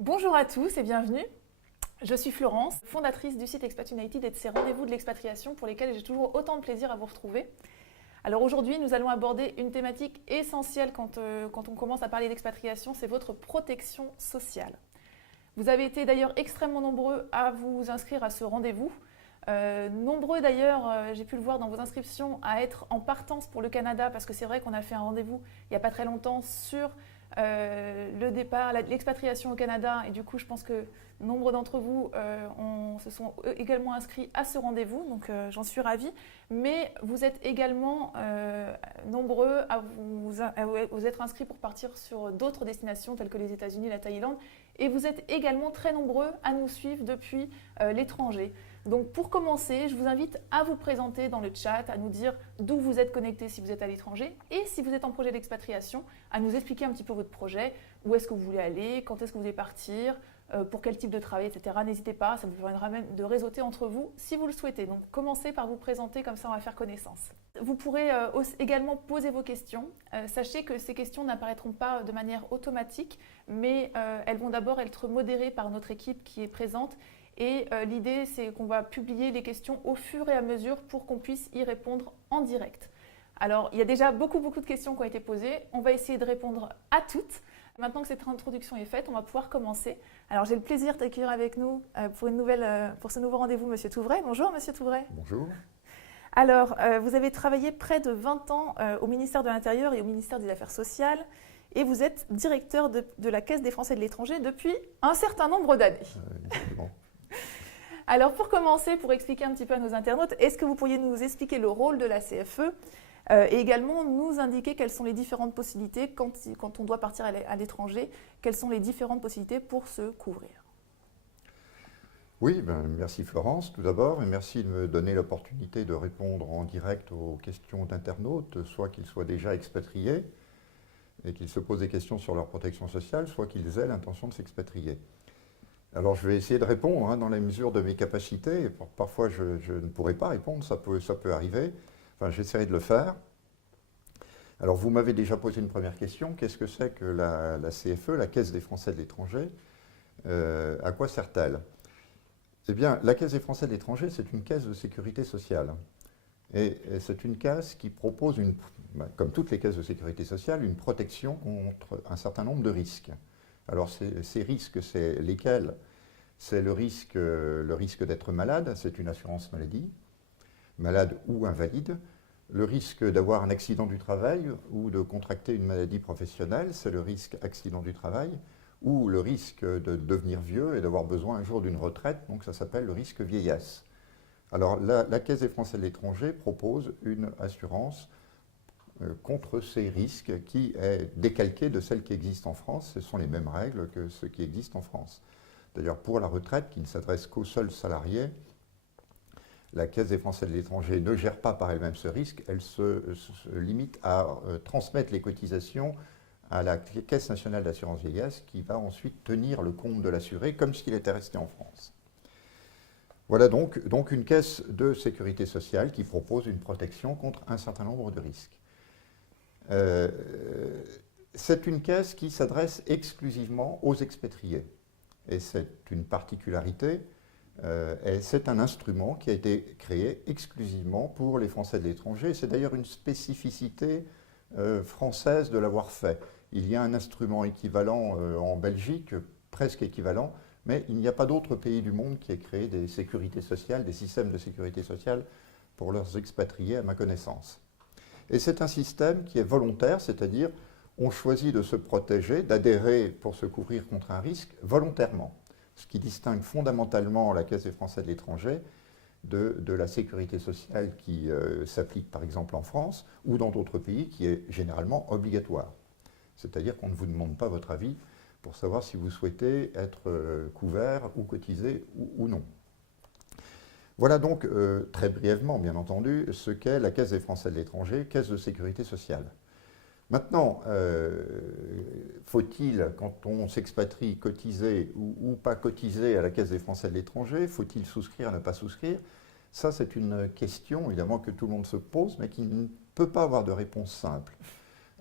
Bonjour à tous et bienvenue. Je suis Florence, fondatrice du site Expat United et de ses rendez-vous de l'expatriation pour lesquels j'ai toujours autant de plaisir à vous retrouver. Alors aujourd'hui, nous allons aborder une thématique essentielle quand on commence à parler d'expatriation, c'est votre protection sociale. Vous avez été d'ailleurs extrêmement nombreux à vous inscrire à ce rendez-vous. Nombreux d'ailleurs, j'ai pu le voir dans vos inscriptions, à être en partance pour le Canada parce que c'est vrai qu'on a fait un rendez-vous il n'y a pas très longtemps sur le départ, l'expatriation au Canada et du coup je pense que nombre d'entre vous se sont également inscrits à ce rendez-vous, donc j'en suis ravie. Mais vous êtes également nombreux à vous être inscrits pour partir sur d'autres destinations telles que les États-Unis, la Thaïlande, et vous êtes également très nombreux à nous suivre depuis l'étranger. Donc pour commencer, je vous invite à vous présenter dans le chat, à nous dire d'où vous êtes connecté si vous êtes à l'étranger et si vous êtes en projet d'expatriation, à nous expliquer un petit peu votre projet, où est-ce que vous voulez aller, quand est-ce que vous voulez partir, pour quel type de travail, etc. N'hésitez pas, ça vous permettra même de réseauter entre vous si vous le souhaitez. Donc commencez par vous présenter, comme ça on va faire connaissance. Vous pourrez également poser vos questions. Sachez que ces questions n'apparaîtront pas de manière automatique, mais elles vont d'abord être modérées par notre équipe qui est présente. Et l'idée, c'est qu'on va publier les questions au fur et à mesure pour qu'on puisse y répondre en direct. Alors, il y a déjà beaucoup de questions qui ont été posées. On va essayer de répondre à toutes. Maintenant que cette introduction est faite, on va pouvoir commencer. Alors, j'ai le plaisir d'accueillir avec nous pour ce nouveau rendez-vous Monsieur Touvray. Bonjour, Monsieur Touvray. Bonjour. Alors, vous avez travaillé près de 20 ans au ministère de l'Intérieur et au ministère des Affaires sociales. Et vous êtes directeur de la Caisse des Français de l'étranger depuis un certain nombre d'années. Alors pour commencer, pour expliquer un petit peu à nos internautes, est-ce que vous pourriez nous expliquer le rôle de la CFE et également nous indiquer quelles sont les différentes possibilités quand on doit partir à l'étranger, quelles sont les différentes possibilités pour se couvrir? Oui, merci Florence tout d'abord et merci de me donner l'opportunité de répondre en direct aux questions d'internautes, soit qu'ils soient déjà expatriés et qu'ils se posent des questions sur leur protection sociale, soit qu'ils aient l'intention de s'expatrier. Alors je vais essayer de répondre dans la mesure de mes capacités. Parfois je ne pourrai pas répondre, ça peut arriver. Enfin, j'essaierai de le faire. Alors vous m'avez déjà posé une première question. Qu'est-ce que c'est que la CFE, la Caisse des Français de l'étranger? À quoi sert-elle? Eh bien, la Caisse des Français de l'étranger, c'est une caisse de sécurité sociale. Et c'est une caisse qui propose, comme toutes les caisses de sécurité sociale, une protection contre un certain nombre de risques. Alors ces risques, c'est lesquels? C'est le risque d'être malade, c'est une assurance maladie, malade ou invalide. Le risque d'avoir un accident du travail ou de contracter une maladie professionnelle, c'est le risque accident du travail, ou le risque de devenir vieux et d'avoir besoin un jour d'une retraite, donc ça s'appelle le risque vieillesse. Alors la Caisse des Français de l'étranger propose une assurance contre ces risques qui est décalquée de celle qui existe en France. Ce sont les mêmes règles que ce qui existe en France. D'ailleurs, pour la retraite, qui ne s'adresse qu'aux seuls salariés, la Caisse des Français de l'étranger ne gère pas par elle-même ce risque, elle se limite à transmettre les cotisations à la Caisse nationale d'assurance vieillesse qui va ensuite tenir le compte de l'assuré comme s'il était resté en France. Voilà donc une caisse de sécurité sociale qui propose une protection contre un certain nombre de risques. C'est une caisse qui s'adresse exclusivement aux expatriés. Et c'est une particularité, et c'est un instrument qui a été créé exclusivement pour les Français de l'étranger. C'est d'ailleurs une spécificité française de l'avoir fait. Il y a un instrument équivalent en Belgique, presque équivalent, mais il n'y a pas d'autre pays du monde qui ait créé des sécurités sociales, des systèmes de sécurité sociale pour leurs expatriés, à ma connaissance. Et c'est un système qui est volontaire, c'est-à-dire on choisit de se protéger, d'adhérer pour se couvrir contre un risque volontairement. Ce qui distingue fondamentalement la Caisse des Français de l'étranger de la sécurité sociale qui s'applique par exemple en France ou dans d'autres pays qui est généralement obligatoire. C'est-à-dire qu'on ne vous demande pas votre avis pour savoir si vous souhaitez être couvert ou cotisé ou non. Voilà donc, très brièvement bien entendu, ce qu'est la Caisse des Français de l'étranger, caisse de sécurité sociale. Maintenant, faut-il, quand on s'expatrie, cotiser ou pas cotiser à la Caisse des Français de l'étranger? Faut-il souscrire, ne pas souscrire? Ça, c'est une question, évidemment, que tout le monde se pose, mais qui ne peut pas avoir de réponse simple.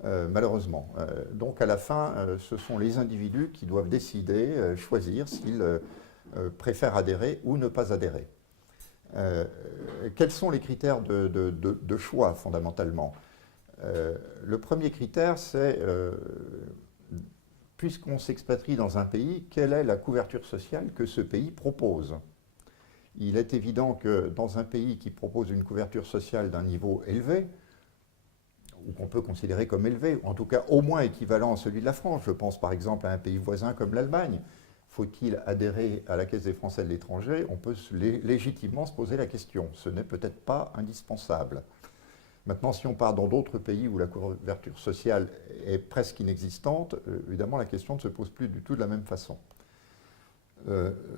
malheureusement. Donc à la fin, ce sont les individus qui doivent décider, choisir s'ils préfèrent adhérer ou ne pas adhérer. Quels sont les critères de choix fondamentalement? Le premier critère, c'est, puisqu'on s'expatrie dans un pays, quelle est la couverture sociale que ce pays propose? Il est évident que dans un pays qui propose une couverture sociale d'un niveau élevé, ou qu'on peut considérer comme élevé, ou en tout cas au moins équivalent à celui de la France, je pense par exemple à un pays voisin comme l'Allemagne, faut-il adhérer à la Caisse des Français de l'étranger? On peut légitimement se poser la question. Ce n'est peut-être pas indispensable. Maintenant, si on part dans d'autres pays où la couverture sociale est presque inexistante, évidemment, la question ne se pose plus du tout de la même façon.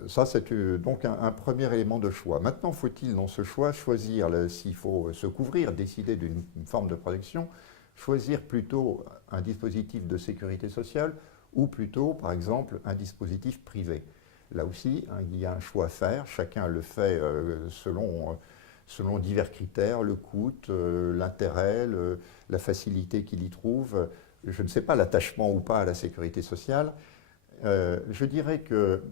Ça, c'est donc un premier élément de choix. Maintenant, faut-il dans ce choix choisir, s'il faut se couvrir, décider d'une forme de protection, choisir plutôt un dispositif de sécurité sociale ou plutôt, par exemple, un dispositif privé. Là aussi, il y a un choix à faire. Chacun le fait selon divers critères, le coût, l'intérêt, la facilité qu'il y trouve. Je ne sais pas, l'attachement ou pas à la sécurité sociale. Je dirais que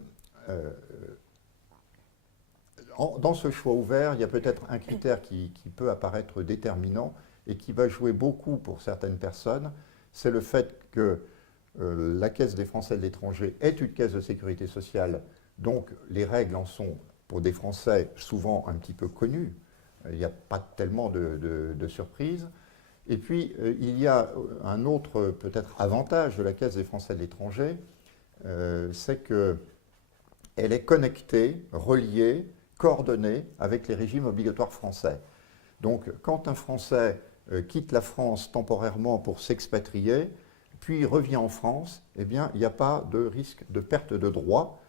dans ce choix ouvert, il y a peut-être un critère qui peut apparaître déterminant et qui va jouer beaucoup pour certaines personnes. C'est le fait que la Caisse des Français de l'étranger est une caisse de sécurité sociale, donc les règles en sont, pour des Français, souvent un petit peu connues. Il n'y a pas tellement de surprises. Et puis, il y a un autre, peut-être, avantage de la Caisse des Français de l'étranger, c'est qu'elle est connectée, reliée, coordonnée avec les régimes obligatoires français. Donc, quand un Français quitte la France temporairement pour s'expatrier, puis revient en France, eh bien, il n'y a pas de risque de perte de droit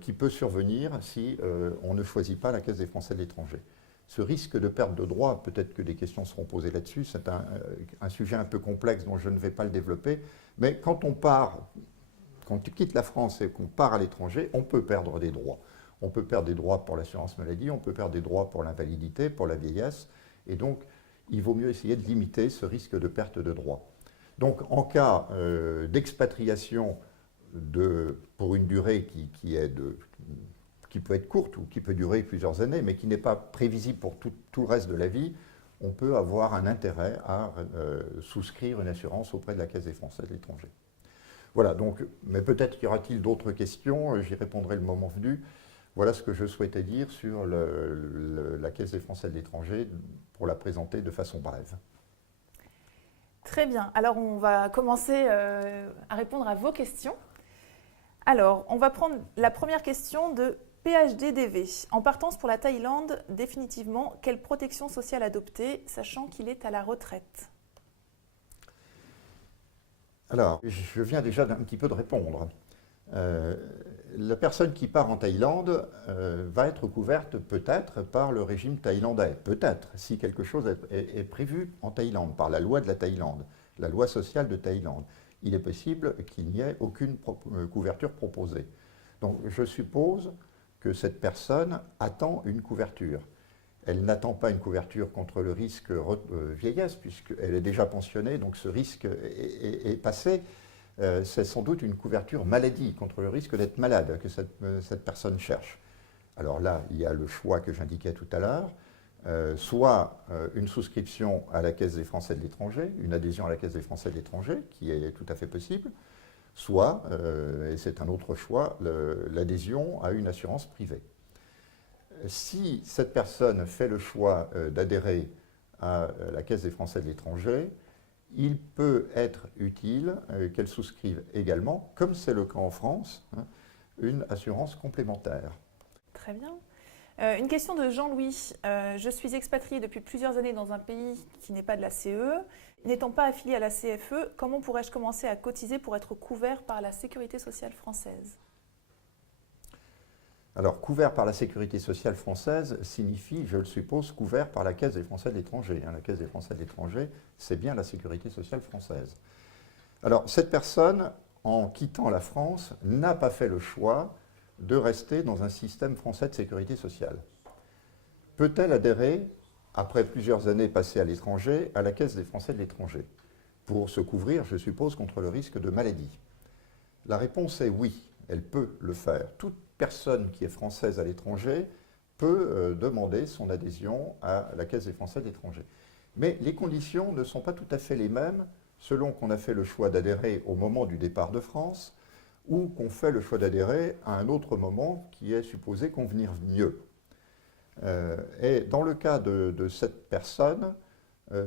qui peut survenir si on ne choisit pas la Caisse des Français de l'étranger. Ce risque de perte de droit, peut-être que des questions seront posées là-dessus, c'est un sujet un peu complexe dont je ne vais pas le développer, mais quand tu quittes la France et qu'on part à l'étranger, on peut perdre des droits. On peut perdre des droits pour l'assurance maladie, on peut perdre des droits pour l'invalidité, pour la vieillesse, et donc il vaut mieux essayer de limiter ce risque de perte de droits. Donc en cas d'expatriation pour une durée qui peut être courte ou qui peut durer plusieurs années, mais qui n'est pas prévisible pour tout le reste de la vie, on peut avoir un intérêt à souscrire une assurance auprès de la Caisse des Français de l'étranger. Voilà, donc, mais peut-être y aura-t-il d'autres questions, j'y répondrai le moment venu. Voilà ce que je souhaitais dire sur la Caisse des Français de l'étranger pour la présenter de façon brève. Très bien, alors on va commencer à répondre à vos questions. Alors, on va prendre la première question de PHDDV. En partance pour la Thaïlande, définitivement, quelle protection sociale adopter, sachant qu'il est à la retraite? Alors, je viens déjà d'un petit peu de répondre. La personne qui part en Thaïlande va être couverte peut-être par le régime thaïlandais, peut-être, si quelque chose est prévu en Thaïlande, par la loi de la Thaïlande, la loi sociale de Thaïlande. Il est possible qu'il n'y ait aucune couverture proposée. Donc je suppose que cette personne attend une couverture. Elle n'attend pas une couverture contre le risque vieillesse, puisqu'elle est déjà pensionnée, donc ce risque est passé. C'est sans doute une couverture maladie, contre le risque d'être malade, que cette personne cherche. Alors là, il y a le choix que j'indiquais tout à l'heure, soit une souscription à la Caisse des Français de l'étranger, une adhésion à la Caisse des Français de l'étranger, qui est tout à fait possible, soit, et c'est un autre choix, l'adhésion à une assurance privée. Si cette personne fait le choix d'adhérer à la Caisse des Français de l'étranger, il peut être utile qu'elle souscrive également, comme c'est le cas en France, une assurance complémentaire. Très bien. Une question de Jean-Louis. Je suis expatrié depuis plusieurs années dans un pays qui n'est pas de la CE. N'étant pas affilié à la CFE, comment pourrais-je commencer à cotiser pour être couvert par la Sécurité sociale française? Alors, couvert par la Sécurité sociale française signifie, je le suppose, couvert par la Caisse des Français de l'étranger. La Caisse des Français de l'étranger, c'est bien la Sécurité sociale française. Alors, cette personne, en quittant la France, n'a pas fait le choix de rester dans un système français de sécurité sociale. Peut-elle adhérer, après plusieurs années passées à l'étranger, à la Caisse des Français de l'étranger? pour se couvrir, je suppose, contre le risque de maladie. La réponse est oui, elle peut le faire. Toute personne qui est française à l'étranger peut demander son adhésion à la Caisse des Français de l'étranger. Mais les conditions ne sont pas tout à fait les mêmes selon qu'on a fait le choix d'adhérer au moment du départ de France ou qu'on fait le choix d'adhérer à un autre moment qui est supposé convenir mieux. Et dans le cas de cette personne,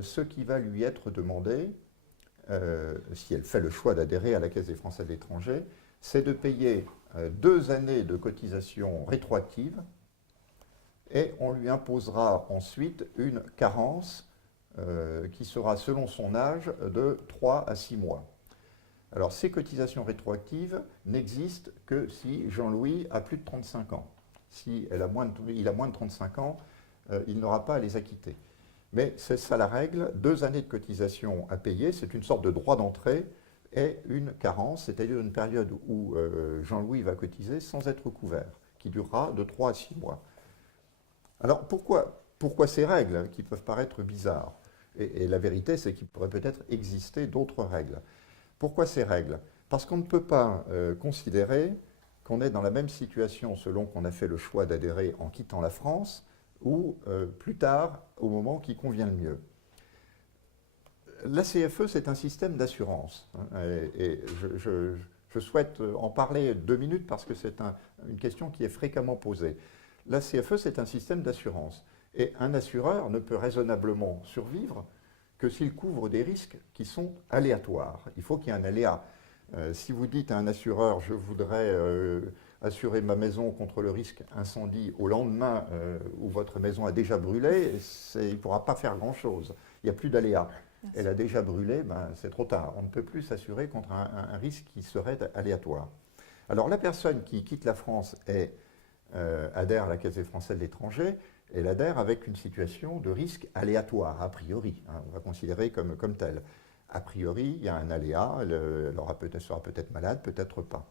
ce qui va lui être demandé, si elle fait le choix d'adhérer à la Caisse des Français de l'étranger, c'est de payer 2 années de cotisation rétroactive et on lui imposera ensuite une carence qui sera, selon son âge, de 3 à 6 mois. Alors, ces cotisations rétroactives n'existent que si Jean-Louis a plus de 35 ans. Si il a moins de 35 ans, il n'aura pas à les acquitter. Mais c'est ça la règle, 2 années de cotisation à payer, c'est une sorte de droit d'entrée et une carence, c'est-à-dire une période où Jean-Louis va cotiser sans être couvert, qui durera de 3 à 6 mois. Alors, pourquoi ces règles qui peuvent paraître bizarres ? Et la vérité, c'est qu'il pourrait peut-être exister d'autres règles. Pourquoi ces règles? Parce qu'on ne peut pas considérer qu'on est dans la même situation selon qu'on a fait le choix d'adhérer en quittant la France ou plus tard, au moment qui convient le mieux. La CFE, c'est un système d'assurance. Et je souhaite en parler 2 minutes parce que c'est une question qui est fréquemment posée. La CFE, c'est un système d'assurance. Et un assureur ne peut raisonnablement survivre que s'il couvre des risques qui sont aléatoires. Il faut qu'il y ait un aléa. Si vous dites à un assureur, je voudrais assurer ma maison contre le risque incendie au lendemain où votre maison a déjà brûlé, il ne pourra pas faire grand-chose. Il n'y a plus d'aléa. Elle a déjà brûlé, c'est trop tard. On ne peut plus s'assurer contre un risque qui serait aléatoire. Alors la personne qui quitte la France et adhère à la Caisse des Français de l'étranger, elle adhère avec une situation de risque aléatoire, a priori. On va considérer comme tel. A priori, il y a un aléa, elle sera peut-être malade, peut-être pas.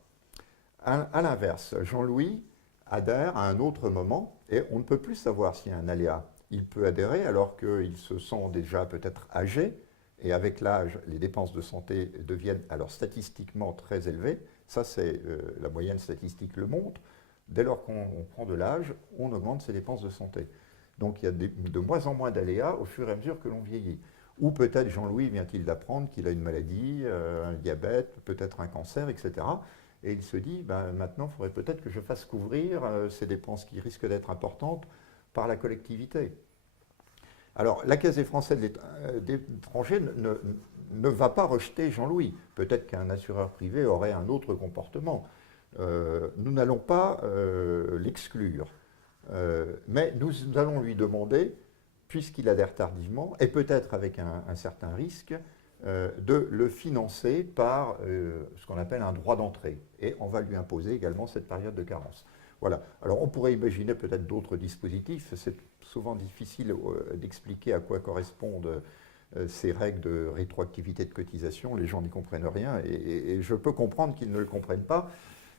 À l'inverse, Jean-Louis adhère à un autre moment et on ne peut plus savoir s'il y a un aléa. Il peut adhérer alors qu'il se sent déjà peut-être âgé et avec l'âge, les dépenses de santé deviennent alors statistiquement très élevées. Ça, c'est la moyenne statistique le montre. Dès lors qu'on prend de l'âge, on augmente ses dépenses de santé. Donc il y a de moins en moins d'aléas au fur et à mesure que l'on vieillit. Ou peut-être Jean-Louis vient-il d'apprendre qu'il a une maladie, un diabète, peut-être un cancer, etc. Et il se dit, maintenant, il faudrait peut-être que je fasse couvrir ces dépenses qui risquent d'être importantes par la collectivité. Alors, la Caisse des Français de l'étranger ne va pas rejeter Jean-Louis. Peut-être qu'un assureur privé aurait un autre comportement. Nous n'allons pas l'exclure. Mais nous allons lui demander, puisqu'il adhère tardivement, et peut-être avec un certain risque, de le financer par ce qu'on appelle un droit d'entrée. Et on va lui imposer également cette période de carence. Voilà. Alors on pourrait imaginer peut-être d'autres dispositifs. C'est souvent difficile d'expliquer à quoi correspondent ces règles de rétroactivité de cotisation. Les gens n'y comprennent rien et je peux comprendre qu'ils ne le comprennent pas.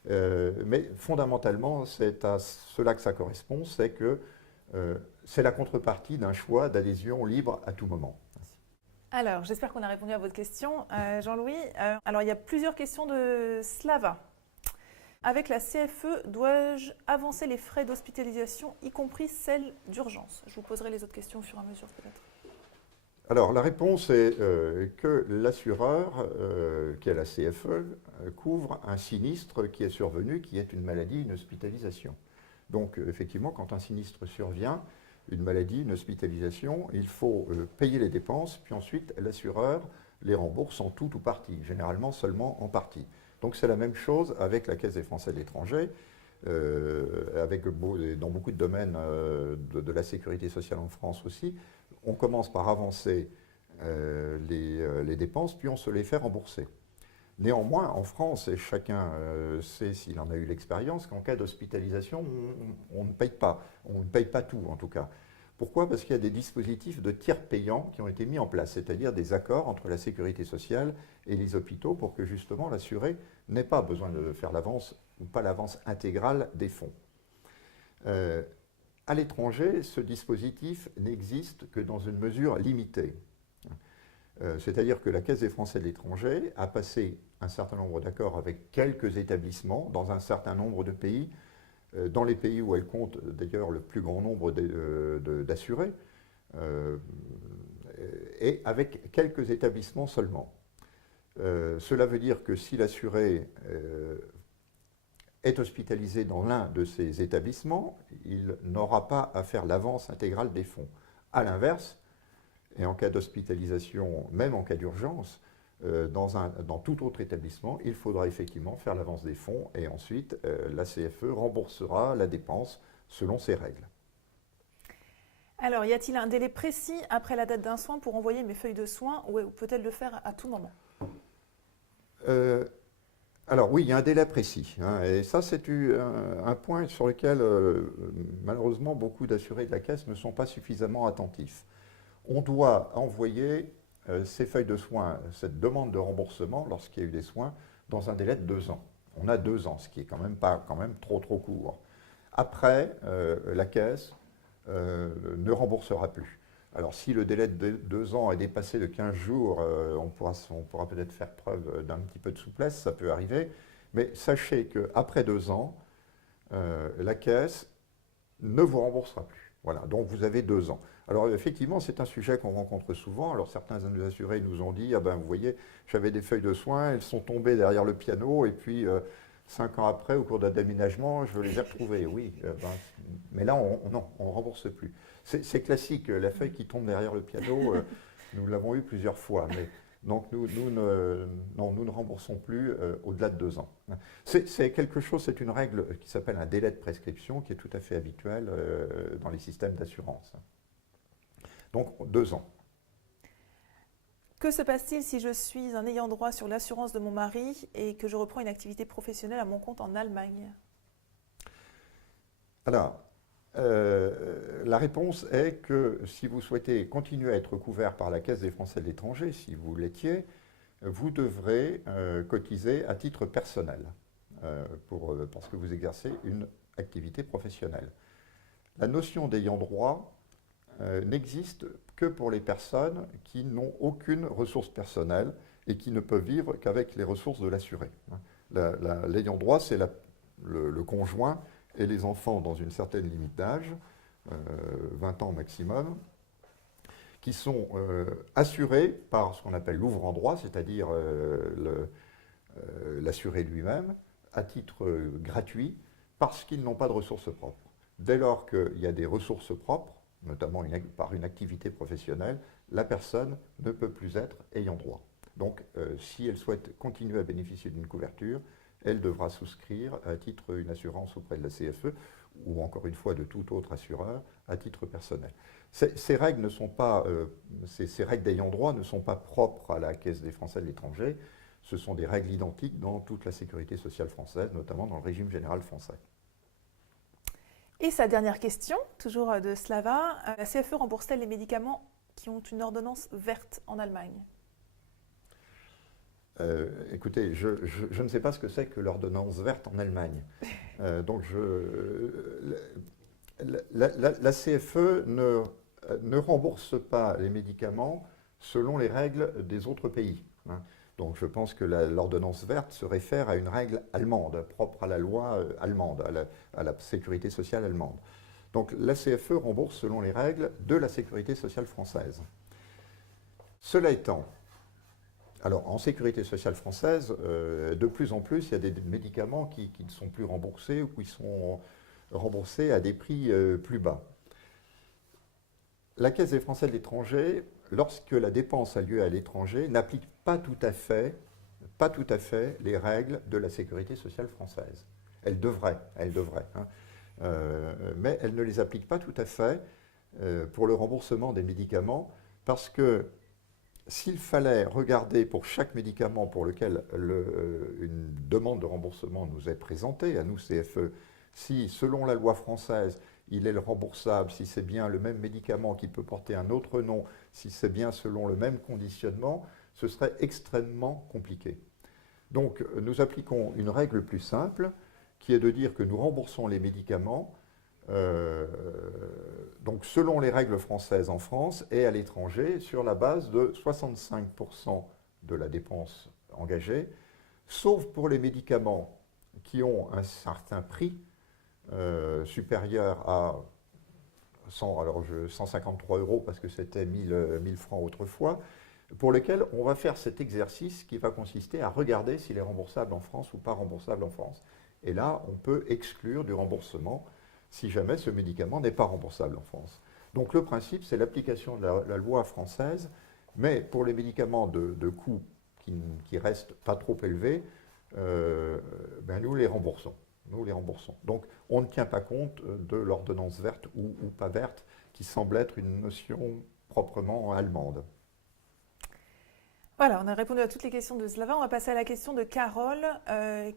Mais fondamentalement, c'est à cela que ça correspond, c'est que c'est la contrepartie d'un choix d'adhésion libre à tout moment. Alors, j'espère qu'on a répondu à votre question. Jean-Louis, alors il y a plusieurs questions de Slava. Avec la CFE, dois-je avancer les frais d'hospitalisation, y compris celles d'urgence? Je vous poserai les autres questions au fur et à mesure peut-être. Alors, la réponse est que l'assureur, qui est la CFE, couvre un sinistre qui est survenu, qui est une maladie, une hospitalisation. Donc, effectivement, quand un sinistre survient, une maladie, une hospitalisation, il faut payer les dépenses, puis ensuite l'assureur les rembourse en tout ou partie, généralement seulement en partie. Donc, c'est la même chose avec la Caisse des Français de l'étranger. Dans beaucoup de domaines de la sécurité sociale en France aussi, on commence par avancer les dépenses, puis on se les fait rembourser. Néanmoins, en France, et chacun sait s'il en a eu l'expérience, qu'en cas d'hospitalisation, on ne paye pas. On ne paye pas tout, en tout cas. Pourquoi? Parce qu'il y a des dispositifs de tiers payants qui ont été mis en place, c'est-à-dire des accords entre la sécurité sociale et les hôpitaux pour que justement l'assuré n'ait pas besoin de faire l'avance ou pas l'avance intégrale des fonds. À l'étranger, ce dispositif n'existe que dans une mesure limitée. C'est-à-dire que la Caisse des Français de l'étranger a passé un certain nombre d'accords avec quelques établissements dans un certain nombre de pays, dans les pays où elle compte d'ailleurs le plus grand nombre d'assurés, et avec quelques établissements seulement. Cela veut dire que si l'assuré est hospitalisé dans l'un de ces établissements, il n'aura pas à faire l'avance intégrale des fonds. A l'inverse, et en cas d'hospitalisation, même en cas d'urgence, dans tout autre établissement, il faudra effectivement faire l'avance des fonds et ensuite la CFE remboursera la dépense selon ses règles. Alors, y a-t-il un délai précis après la date d'un soin pour envoyer mes feuilles de soins ou peut-elle le faire à tout moment? Alors oui, il y a un délai précis, hein, et ça c'est un point sur lequel malheureusement beaucoup d'assurés de la Caisse ne sont pas suffisamment attentifs. On doit envoyer ces feuilles de soins, cette demande de remboursement lorsqu'il y a eu des soins, dans un délai de 2 ans. On a 2 ans, ce qui est quand même trop court. Après, la Caisse ne remboursera plus. Alors si le délai de 2 ans est dépassé de 15 jours, on pourra peut-être faire preuve d'un petit peu de souplesse, ça peut arriver, mais sachez qu'après 2 ans, la Caisse ne vous remboursera plus. Voilà, donc vous avez 2 ans. Alors effectivement, c'est un sujet qu'on rencontre souvent. Alors certains de nos assurés nous ont dit, ah ben vous voyez, j'avais des feuilles de soins, elles sont tombées derrière le piano, et puis 5 ans après, au cours d'un déménagement, je les ai retrouvées. Oui, mais là, on ne rembourse plus. C'est classique, la feuille qui tombe derrière le piano, nous l'avons eu plusieurs fois. Mais, donc nous ne remboursons plus au-delà de 2 ans. C'est quelque chose, c'est une règle qui s'appelle un délai de prescription, qui est tout à fait habituel dans les systèmes d'assurance. Donc 2 ans. Que se passe-t-il si je suis un ayant droit sur l'assurance de mon mari et que je reprends une activité professionnelle à mon compte en Allemagne? Alors, la réponse est que si vous souhaitez continuer à être couvert par la Caisse des Français de l'étranger, si vous l'étiez, vous devrez cotiser à titre personnel parce que vous exercez une activité professionnelle. La notion d'ayant droit n'existe que pour les personnes qui n'ont aucune ressource personnelle et qui ne peuvent vivre qu'avec les ressources de l'assuré. L'ayant droit, c'est le conjoint et les enfants dans une certaine limite d'âge, 20 ans maximum, qui sont assurés par ce qu'on appelle l'ouvrant droit, c'est-à-dire l'assuré lui-même, à titre gratuit, parce qu'ils n'ont pas de ressources propres. Dès lors qu'il y a des ressources propres, notamment par une activité professionnelle, la personne ne peut plus être ayant droit. Donc, si elle souhaite continuer à bénéficier d'une couverture, elle devra souscrire à titre une assurance auprès de la CFE ou encore une fois de tout autre assureur à titre personnel. Ces règles ne sont pas, ces règles d'ayant droit ne sont pas propres à la Caisse des Français de l'étranger. Ce sont des règles identiques dans toute la sécurité sociale française, notamment dans le régime général français. Et sa dernière question, toujours de Slava, la CFE rembourse-t-elle les médicaments qui ont une ordonnance verte en Allemagne? Écoutez, je ne sais pas ce que c'est que l'ordonnance verte en Allemagne. Donc la CFE ne rembourse pas les médicaments selon les règles des autres pays. Donc je pense que l'ordonnance verte se réfère à une règle allemande, propre à la loi allemande, à la sécurité sociale allemande. Donc la CFE rembourse selon les règles de la sécurité sociale française. Cela étant, alors en sécurité sociale française, de plus en plus, il y a des médicaments qui ne sont plus remboursés ou qui sont remboursés à des prix plus bas. La Caisse des Français de l'étranger, lorsque la dépense a lieu à l'étranger, n'applique pas tout à fait les règles de la sécurité sociale française. Elle devrait, mais elle ne les applique pas tout à fait pour le remboursement des médicaments, parce que s'il fallait regarder pour chaque médicament pour lequel une demande de remboursement nous est présentée, à nous CFE, si selon la loi française, il est remboursable, si c'est bien le même médicament qui peut porter un autre nom, si c'est bien selon le même conditionnement, ce serait extrêmement compliqué. Donc nous appliquons une règle plus simple, qui est de dire que nous remboursons les médicaments Donc selon les règles françaises en France et à l'étranger, sur la base de 65% de la dépense engagée, sauf pour les médicaments qui ont un certain prix supérieur à 153 euros parce que c'était 1000 francs autrefois, pour lesquels on va faire cet exercice qui va consister à regarder s'il est remboursable en France ou pas remboursable en France. Et là, on peut exclure du remboursement si jamais ce médicament n'est pas remboursable en France. Donc le principe, c'est l'application de la loi française, mais pour les médicaments de coût qui restent pas trop élevés, nous les remboursons. Donc on ne tient pas compte de l'ordonnance verte ou pas verte, qui semble être une notion proprement allemande. Voilà, on a répondu à toutes les questions de Slava. On va passer à la question de Carole,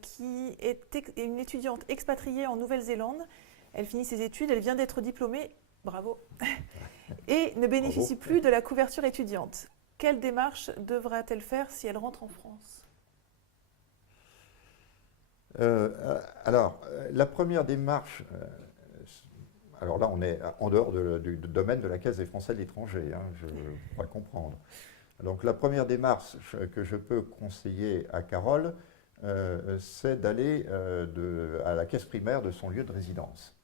qui est une étudiante expatriée en Nouvelle-Zélande. Elle finit ses études, elle vient d'être diplômée, bravo, et ne bénéficie plus de la couverture étudiante. Quelle démarche devra-t-elle faire si elle rentre en France ? La première démarche, alors là on est en dehors du domaine de la Caisse des Français de l'étranger, hein, je crois comprendre. Donc la première démarche que je peux conseiller à Carole, c'est d'aller à la caisse primaire de son lieu de résidence.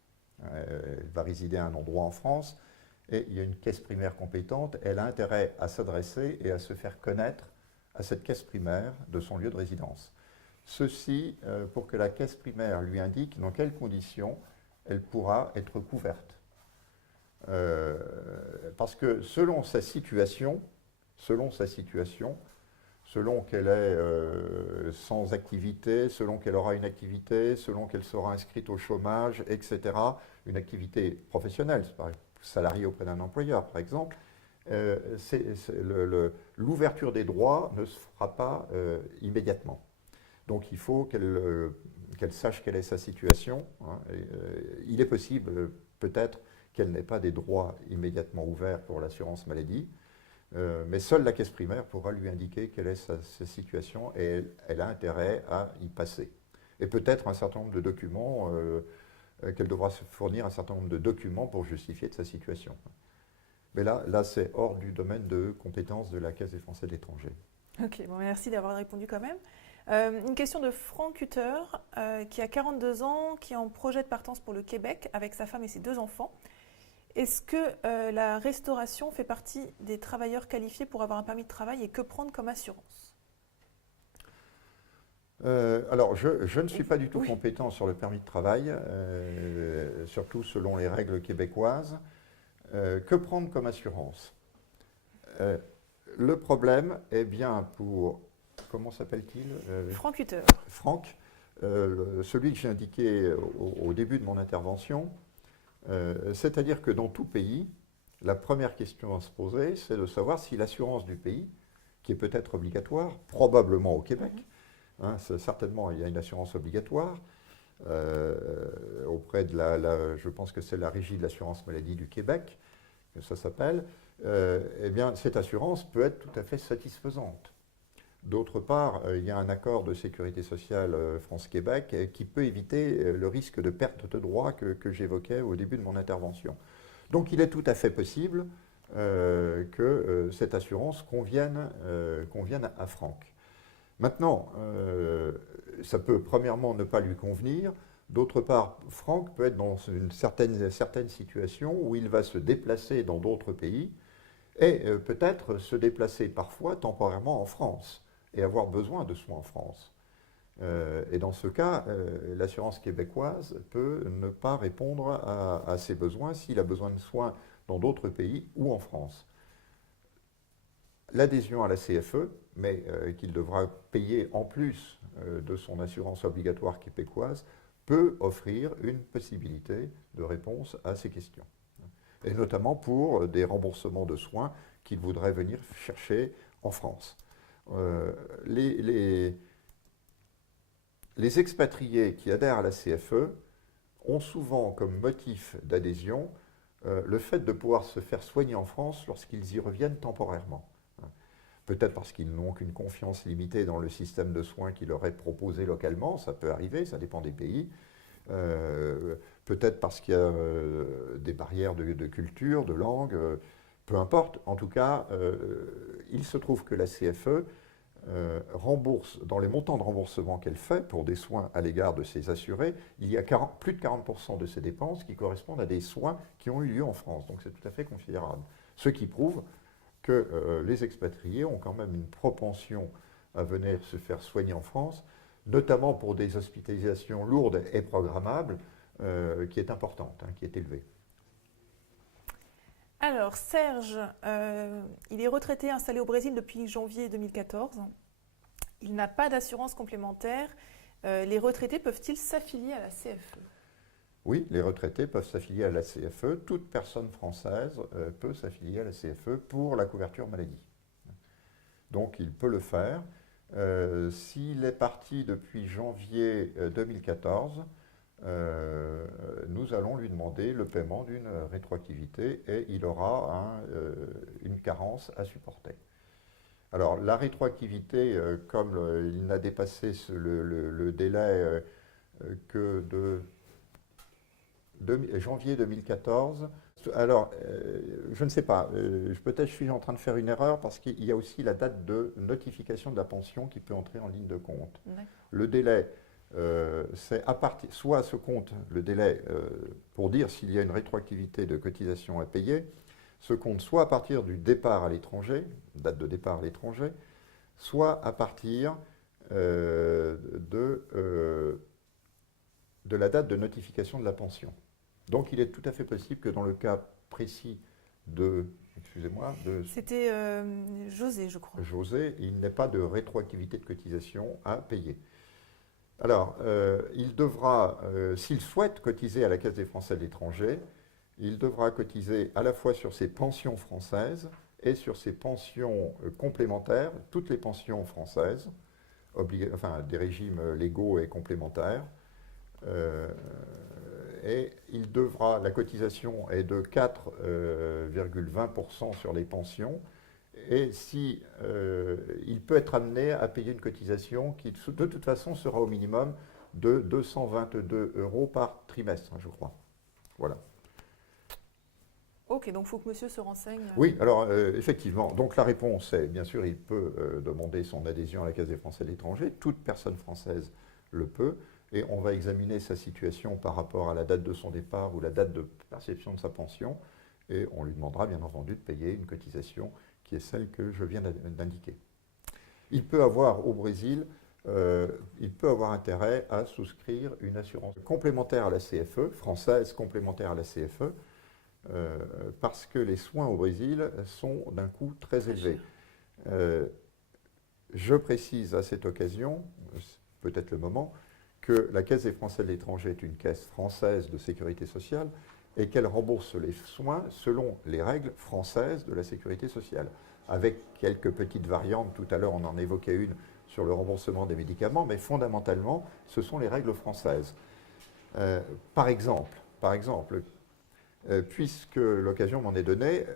Elle va résider à un endroit en France et il y a une caisse primaire compétente. Elle a intérêt à s'adresser et à se faire connaître à cette caisse primaire de son lieu de résidence. Ceci pour que la caisse primaire lui indique dans quelles conditions elle pourra être couverte. Parce que selon selon qu'elle est sans activité, selon qu'elle aura une activité, selon qu'elle sera inscrite au chômage, etc., une activité professionnelle, salarié auprès d'un employeur par exemple, l'ouverture des droits ne se fera pas immédiatement. Donc il faut qu'elle sache quelle est sa situation. Hein, il est possible peut-être qu'elle n'ait pas des droits immédiatement ouverts pour l'assurance maladie, mais seule la caisse primaire pourra lui indiquer quelle est sa situation et elle a intérêt à y passer. Et peut-être un certain nombre de documents, qu'elle devra se fournir un certain nombre de documents pour justifier de sa situation. Mais là c'est hors du domaine de compétence de la Caisse des Français de l'étranger. Ok, bon, merci d'avoir répondu quand même. Une question de Franck Hutter, qui a 42 ans, qui est en projet de partance pour le Québec avec sa femme et ses 2 enfants. Est-ce que la restauration fait partie des travailleurs qualifiés pour avoir un permis de travail et que prendre comme assurance ? Je ne suis pas du tout compétent sur le permis de travail, surtout selon les règles québécoises. Que prendre comme assurance ? Le problème est bien pour... Comment s'appelle-t-il ? Franck Hutter. Franck, celui que j'ai indiqué au début de mon intervention. C'est-à-dire que dans tout pays, la première question à se poser, c'est de savoir si l'assurance du pays, qui est peut-être obligatoire, probablement au Québec, hein, certainement il y a une assurance obligatoire, auprès de je pense que c'est la Régie de l'assurance maladie du Québec, que ça s'appelle, eh bien cette assurance peut être tout à fait satisfaisante. D'autre part, il y a un accord de sécurité sociale France-Québec qui peut éviter le risque de perte de droits que j'évoquais au début de mon intervention. Donc il est tout à fait possible que cette assurance convienne à Franck. Maintenant, ça peut premièrement ne pas lui convenir. D'autre part, Franck peut être dans une certaine situation où il va se déplacer dans d'autres pays et peut-être se déplacer parfois temporairement en France et avoir besoin de soins en France. Et dans ce cas, l'assurance québécoise peut ne pas répondre à ses besoins s'il a besoin de soins dans d'autres pays ou en France. L'adhésion à la CFE, mais qu'il devra payer en plus de son assurance obligatoire québécoise, peut offrir une possibilité de réponse à ces questions. Et notamment pour des remboursements de soins qu'il voudrait venir chercher en France. Les expatriés qui adhèrent à la CFE ont souvent comme motif d'adhésion le fait de pouvoir se faire soigner en France lorsqu'ils y reviennent temporairement. Peut-être parce qu'ils n'ont qu'une confiance limitée dans le système de soins qui leur est proposé localement, ça peut arriver, ça dépend des pays. peut-être parce qu'il y a des barrières de culture, de langue, peu importe. En tout cas, il se trouve que la CFE rembourse, dans les montants de remboursement qu'elle fait pour des soins à l'égard de ses assurés, il y a plus de 40% de ces dépenses qui correspondent à des soins qui ont eu lieu en France. Donc c'est tout à fait considérable. Ce qui prouve que les expatriés ont quand même une propension à venir se faire soigner en France, notamment pour des hospitalisations lourdes et programmables, qui est importante, qui est élevée. Alors, Serge, il est retraité installé au Brésil depuis janvier 2014. Il n'a pas d'assurance complémentaire. Les retraités peuvent-ils s'affilier à la CFE? Oui, les retraités peuvent s'affilier à la CFE. Toute personne française peut s'affilier à la CFE pour la couverture maladie. Donc, il peut le faire. S'il est parti depuis janvier 2014, nous allons lui demander le paiement d'une rétroactivité et il aura une carence à supporter. Alors la rétroactivité, comme il n'a dépassé le délai que de janvier 2014, alors je ne sais pas, peut-être je suis en train de faire une erreur parce qu'il y a aussi la date de notification de la pension qui peut entrer en ligne de compte. Le délai, c'est à partir, soit se compte le délai pour dire s'il y a une rétroactivité de cotisation à payer, se compte soit à partir du départ à l'étranger, date de départ à l'étranger, soit à partir de la date de notification de la pension. Donc il est tout à fait possible que dans le cas précis excusez-moi, c'était José, je crois. José, il n'ait pas de rétroactivité de cotisation à payer. Alors, il devra, s'il souhaite cotiser à la Caisse des Français de l'étranger, il devra cotiser à la fois sur ses pensions françaises et sur ses pensions complémentaires, toutes les pensions françaises, des régimes légaux et complémentaires. Et la cotisation est de 4,20% sur les pensions. Et il peut être amené à payer une cotisation qui, de toute façon, sera au minimum de 222 € par trimestre, je crois. Voilà. Ok, donc il faut que monsieur se renseigne. Oui, alors effectivement, donc la réponse est, bien sûr, il peut demander son adhésion à la Caisse des Français de l'étranger. Toute personne française le peut. Et on va examiner sa situation par rapport à la date de son départ ou la date de perception de sa pension. Et on lui demandera, bien entendu, de payer une cotisation qui est celle que je viens d'indiquer. Il peut avoir au Brésil, il peut avoir intérêt à souscrire une assurance complémentaire à la CFE, française complémentaire à la CFE, parce que les soins au Brésil sont d'un coût très élevé. Je précise à cette occasion, peut-être le moment, que la Caisse des Français de l'étranger est une caisse française de sécurité sociale et qu'elle rembourse les soins selon les règles françaises de la sécurité sociale, avec quelques petites variantes. Tout à l'heure, on en évoquait une sur le remboursement des médicaments, mais fondamentalement, ce sont les règles françaises. Par exemple, puisque l'occasion m'en est donnée,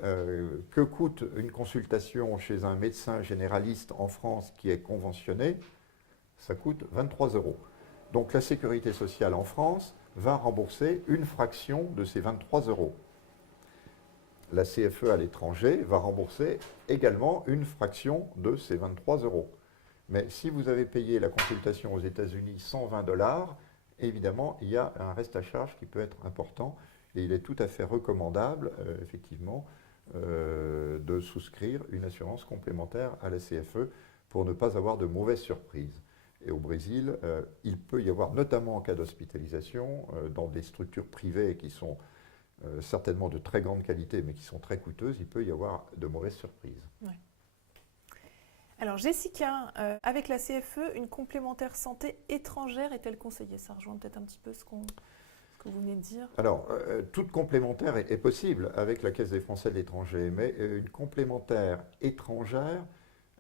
que coûte une consultation chez un médecin généraliste en France qui est conventionné? Ça coûte 23 €. Donc la sécurité sociale en France va rembourser une fraction de ces 23 €. La CFE à l'étranger va rembourser également une fraction de ces 23 €. Mais si vous avez payé la consultation aux États-Unis 120 $, évidemment, il y a un reste à charge qui peut être important et il est tout à fait recommandable, effectivement, de souscrire une assurance complémentaire à la CFE pour ne pas avoir de mauvaises surprises. Et au Brésil, il peut y avoir, notamment en cas d'hospitalisation, dans des structures privées qui sont certainement de très grande qualité, mais qui sont très coûteuses, il peut y avoir de mauvaises surprises. Ouais. Alors Jessica, avec la CFE, une complémentaire santé étrangère est-elle conseillée? Ça rejoint peut-être un petit peu ce que vous venez de dire. Alors, toute complémentaire est possible avec la Caisse des Français de l'étranger, mais une complémentaire étrangère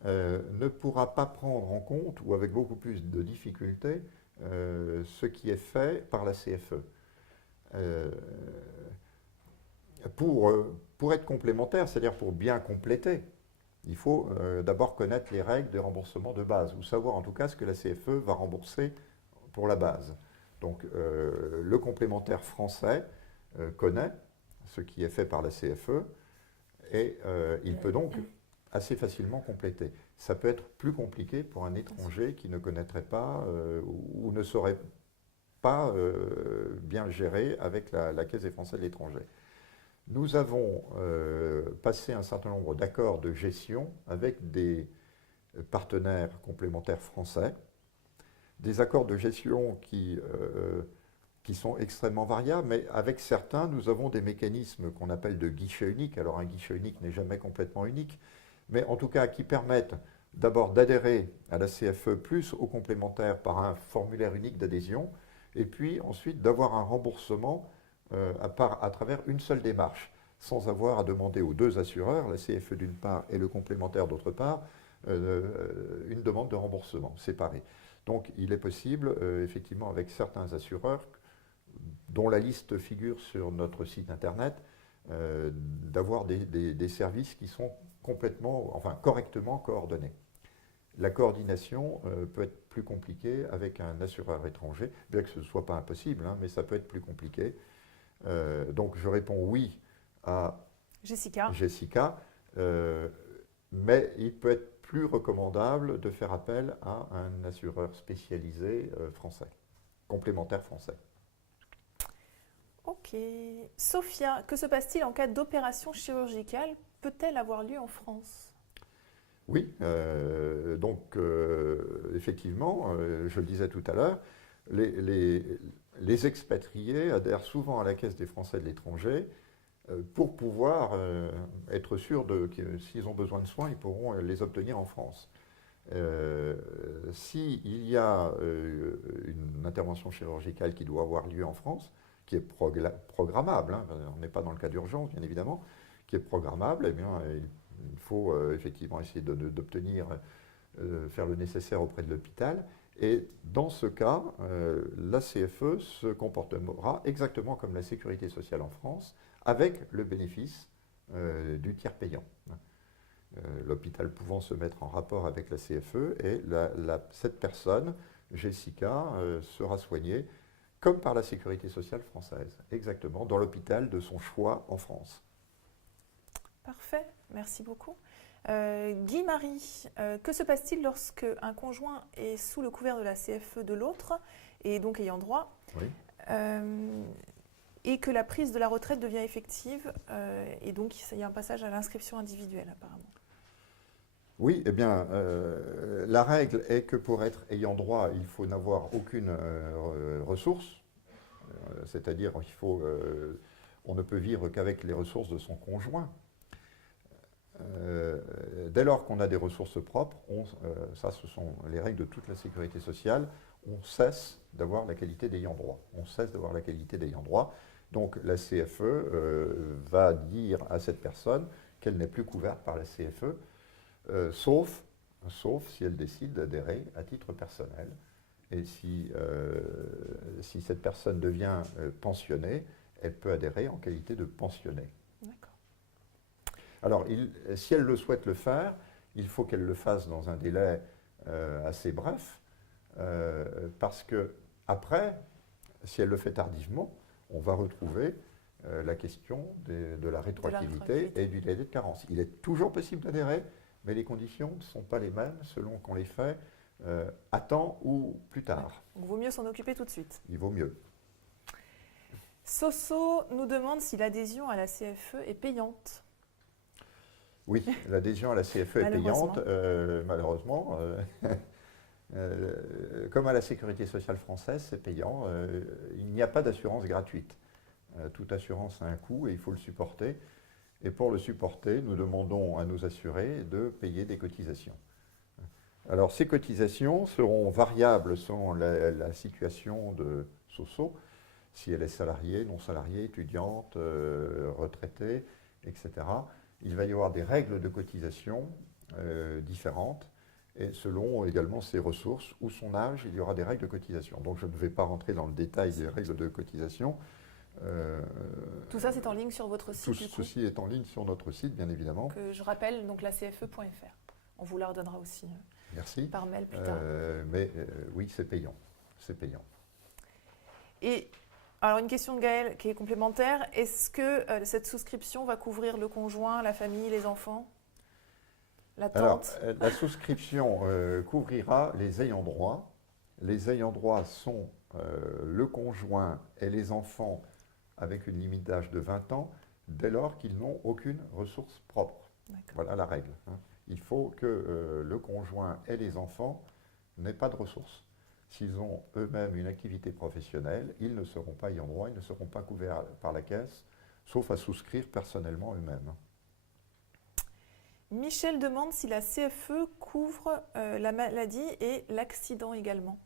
ne pourra pas prendre en compte, ou avec beaucoup plus de difficultés, ce qui est fait par la CFE. Pour être complémentaire, c'est-à-dire pour bien compléter, il faut d'abord connaître les règles de remboursement de base, ou savoir en tout cas ce que la CFE va rembourser pour la base. Donc le complémentaire français connaît ce qui est fait par la CFE et il peut donc assez facilement compléter. Ça peut être plus compliqué pour un étranger qui ne connaîtrait pas ou ne saurait pas bien gérer avec la Caisse des Français de l'étranger. Nous avons passé un certain nombre d'accords de gestion avec des partenaires complémentaires français, des accords de gestion qui sont extrêmement variables, mais avec certains, nous avons des mécanismes qu'on appelle de guichet unique. Alors un guichet unique n'est jamais complètement unique, mais en tout cas qui permettent d'abord d'adhérer à la CFE plus au complémentaire par un formulaire unique d'adhésion, et puis ensuite d'avoir un remboursement à travers une seule démarche, sans avoir à demander aux deux assureurs, la CFE d'une part et le complémentaire d'autre part, une demande de remboursement séparée. Donc il est possible, effectivement, avec certains assureurs, dont la liste figure sur notre site internet, d'avoir des services qui sont correctement coordonnés. La coordination peut être plus compliquée avec un assureur étranger, bien que ce ne soit pas impossible, hein, mais ça peut être plus compliqué. Donc je réponds oui à Jessica, mais il peut être plus recommandable de faire appel à un assureur spécialisé français, complémentaire français. Ok. Sophia, que se passe-t-il en cas d'opération chirurgicale? Peut-elle avoir lieu en France? Oui, effectivement, je le disais tout à l'heure, les expatriés adhèrent souvent à la Caisse des Français de l'étranger pour pouvoir être sûrs que s'ils ont besoin de soins, ils pourront les obtenir en France. S'il y a une intervention chirurgicale qui doit avoir lieu en France, qui est programmable, hein, on n'est pas dans le cas d'urgence bien évidemment, qui est programmable, eh bien, il faut effectivement essayer d'obtenir, faire le nécessaire auprès de l'hôpital. Et dans ce cas, la CFE se comportera exactement comme la sécurité sociale en France, avec le bénéfice du tiers payant. L'hôpital pouvant se mettre en rapport avec la CFE et cette personne, Jessica, sera soignée comme par la sécurité sociale française, exactement, dans l'hôpital de son choix en France. Parfait, merci beaucoup. Guy-Marie, que se passe-t-il lorsque un conjoint est sous le couvert de la CFE de l'autre, et donc ayant droit, oui. Et que la prise de la retraite devient effective, et donc il y a un passage à l'inscription individuelle apparemment? Oui, eh bien, la règle est que pour être ayant droit, il faut n'avoir aucune ressource, c'est-à-dire on ne peut vivre qu'avec les ressources de son conjoint. Dès lors qu'on a des ressources propres, ça ce sont les règles de toute la sécurité sociale, on cesse d'avoir la qualité d'ayant droit. On cesse d'avoir la qualité d'ayant droit. Donc la CFE va dire à cette personne qu'elle n'est plus couverte par la CFE, sauf si elle décide d'adhérer à titre personnel. Et si cette personne devient pensionnée, elle peut adhérer en qualité de pensionnée. D'accord. Alors, si elle le souhaite le faire, il faut qu'elle le fasse dans un délai assez bref, parce que après, si elle le fait tardivement, on va retrouver la question de la rétroactivité et du délai de carence. Il est toujours possible d'adhérer, mais les conditions ne sont pas les mêmes selon qu'on les fait à temps ou plus tard. Donc, il vaut mieux s'en occuper tout de suite. Il vaut mieux. Soso nous demande si l'adhésion à la CFE est payante. Oui, l'adhésion à la CFE est payante, malheureusement. Comme à la Sécurité sociale française, c'est payant. Il n'y a pas d'assurance gratuite. Toute assurance a un coût et il faut le supporter. Et pour le supporter, nous demandons à nos assurés de payer des cotisations. Alors ces cotisations seront variables selon la situation de Soso, si elle est salariée, non salariée, étudiante, retraitée, etc. Il va y avoir des règles de cotisation différentes. Et selon également ses ressources ou son âge, il y aura des règles de cotisation. Donc je ne vais pas rentrer dans le détail des règles de cotisation. Tout ça, c'est en ligne sur votre site? Tout ceci est en ligne sur notre site, bien évidemment. Que je rappelle, donc la CFE.fr. On vous la redonnera aussi. Merci. Par mail plus tard. Oui, c'est payant. C'est payant. Et alors une question de Gaëlle qui est complémentaire. Est-ce que cette souscription va couvrir le conjoint, la famille, les enfants, la tante? Alors, la souscription couvrira les ayants droit. Les ayants droit sont le conjoint et les enfants avec une limite d'âge de 20 ans, dès lors qu'ils n'ont aucune ressource propre. Voilà la règle. Il faut que le conjoint et les enfants n'aient pas de ressources. S'ils ont eux-mêmes une activité professionnelle, ils ne seront pas ayants droit, ils ne seront pas couverts par la caisse, sauf à souscrire personnellement eux-mêmes. Michel demande si la CFE couvre la maladie et l'accident également.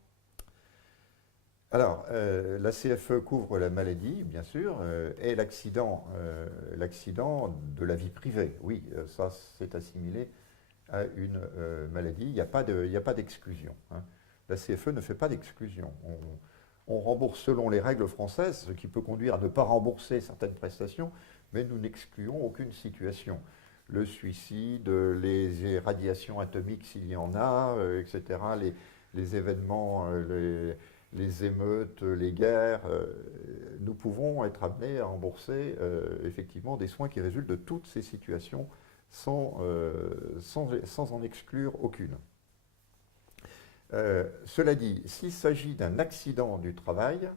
Alors, la CFE couvre la maladie, bien sûr, et l'accident de la vie privée. Oui, ça, c'est assimilé à une maladie. Il n'y a pas d'exclusion. La CFE ne fait pas d'exclusion. On rembourse selon les règles françaises, ce qui peut conduire à ne pas rembourser certaines prestations, mais nous n'excluons aucune situation. Le suicide, les radiations atomiques s'il y en a, etc., les événements, les émeutes, les guerres, nous pouvons être amenés à rembourser effectivement des soins qui résultent de toutes ces situations sans en exclure aucune. Cela dit, s'il s'agit d'un accident du travail,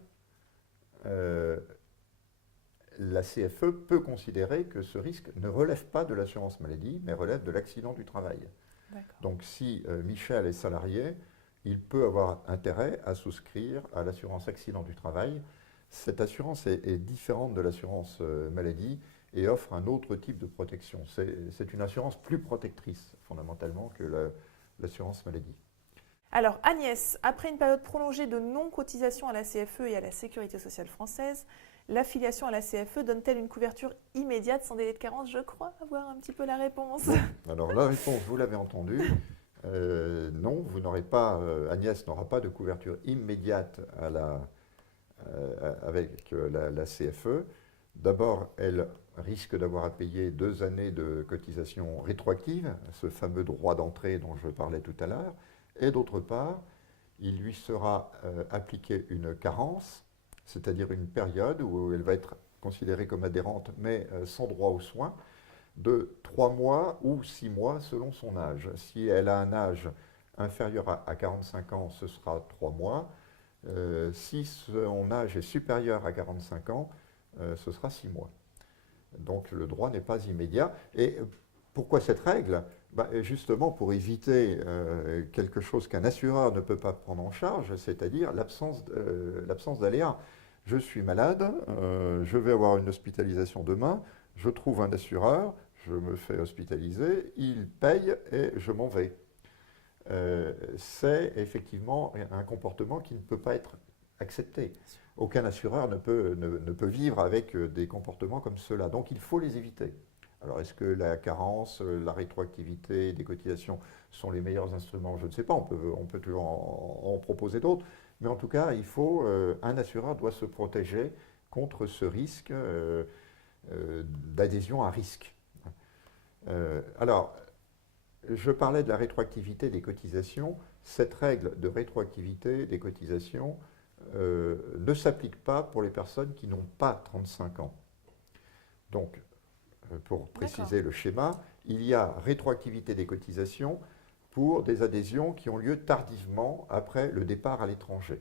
la CFE peut considérer que ce risque ne relève pas de l'assurance maladie, mais relève de l'accident du travail. Donc si Michel est salarié, il peut avoir intérêt à souscrire à l'assurance accident du travail. Cette assurance est différente de l'assurance maladie et offre un autre type de protection. C'est une assurance plus protectrice, fondamentalement, que l'assurance maladie. Alors Agnès, après une période prolongée de non-cotisation à la CFE et à la Sécurité sociale française, l'affiliation à la CFE donne-t-elle une couverture immédiate sans délai de carence? Je crois avoir un petit peu la réponse. Alors la réponse, vous l'avez entendue. Non, vous n'aurez pas, Agnès n'aura pas de couverture immédiate avec la CFE. D'abord, elle risque d'avoir à payer 2 années de cotisation rétroactive, ce fameux droit d'entrée dont je parlais tout à l'heure. Et d'autre part, il lui sera appliqué une carence, c'est-à-dire une période où elle va être considérée comme adhérente, mais sans droit aux soins, de 3 mois ou 6 mois selon son âge. Si elle a un âge inférieur à 45 ans, ce sera 3 mois. Si son âge est supérieur à 45 ans, ce sera 6 mois. Donc le droit n'est pas immédiat. Et pourquoi cette règle? Justement pour éviter quelque chose qu'un assureur ne peut pas prendre en charge, c'est-à-dire l'absence d'aléas. Je suis malade, je vais avoir une hospitalisation demain, je trouve un assureur, je me fais hospitaliser, il paye et je m'en vais. C'est effectivement un comportement qui ne peut pas être accepté. Aucun assureur ne peut vivre avec des comportements comme cela. Donc il faut les éviter. Alors est-ce que la carence, la rétroactivité des cotisations sont les meilleurs instruments? Je ne sais pas, on peut toujours en proposer d'autres. Mais en tout cas, un assureur doit se protéger contre ce risque d'adhésion à risque. Alors, je parlais de la rétroactivité des cotisations. Cette règle de rétroactivité des cotisations ne s'applique pas pour les personnes qui n'ont pas 35 ans. Donc, pour préciser le schéma, il y a rétroactivité des cotisations pour des adhésions qui ont lieu tardivement après le départ à l'étranger.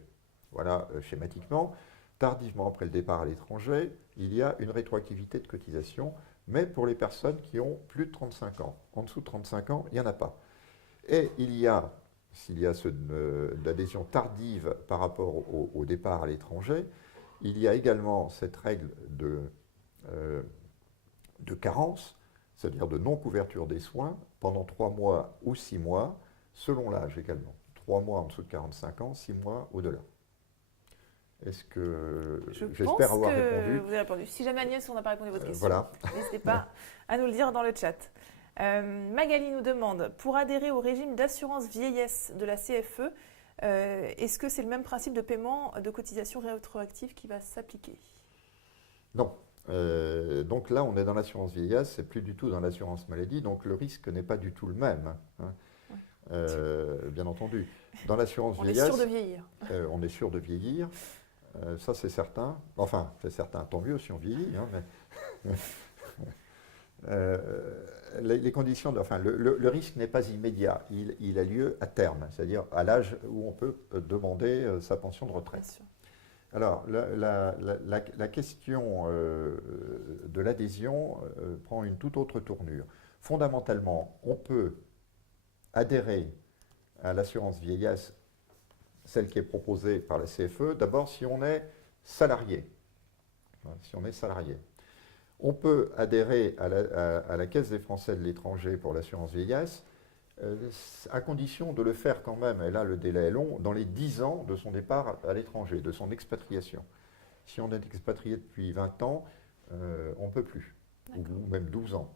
Voilà, schématiquement, tardivement après le départ à l'étranger, il y a une rétroactivité de cotisation, mais pour les personnes qui ont plus de 35 ans. En dessous de 35 ans, il n'y en a pas. Et s'il y a d'adhésion tardive par rapport au départ à l'étranger, il y a également cette règle de carence, c'est-à-dire de non-couverture des soins, pendant 3 mois ou 6 mois, selon l'âge également. 3 mois en dessous de 45 ans, 6 mois au-delà. Est-ce que j'espère avoir répondu? Vous avez répondu. Si jamais Agnès, on n'a pas répondu à votre question, voilà. N'hésitez pas à nous le dire dans le chat. Magali nous demande, pour adhérer au régime d'assurance vieillesse de la CFE, est-ce que c'est le même principe de paiement de cotisation rétroactive qui va s'appliquer? Non. Donc là, on est dans l'assurance vieillesse, c'est plus du tout dans l'assurance maladie, donc le risque n'est pas du tout le même, hein. Bien entendu. Dans l'assurance vieillesse, on est sûr de vieillir. On est sûr de vieillir. Ça c'est certain. Enfin, c'est certain, tant mieux si on vieillit, hein, mais les conditions, enfin, le risque n'est pas immédiat, il a lieu à terme, c'est-à-dire à l'âge où on peut demander sa pension de Bien retraite. sûr. Alors, la question de l'adhésion prend une toute autre tournure. Fondamentalement, on peut adhérer à l'assurance vieillesse, celle qui est proposée par la CFE, d'abord si on est salarié. Si on est salarié. On peut adhérer à la Caisse des Français de l'étranger pour l'assurance vieillesse, à condition de le faire quand même, et là le délai est long, dans les 10 ans de son départ à l'étranger, de son expatriation. Si on est expatrié depuis 20 ans, on ne peut plus, ou même 12 ans.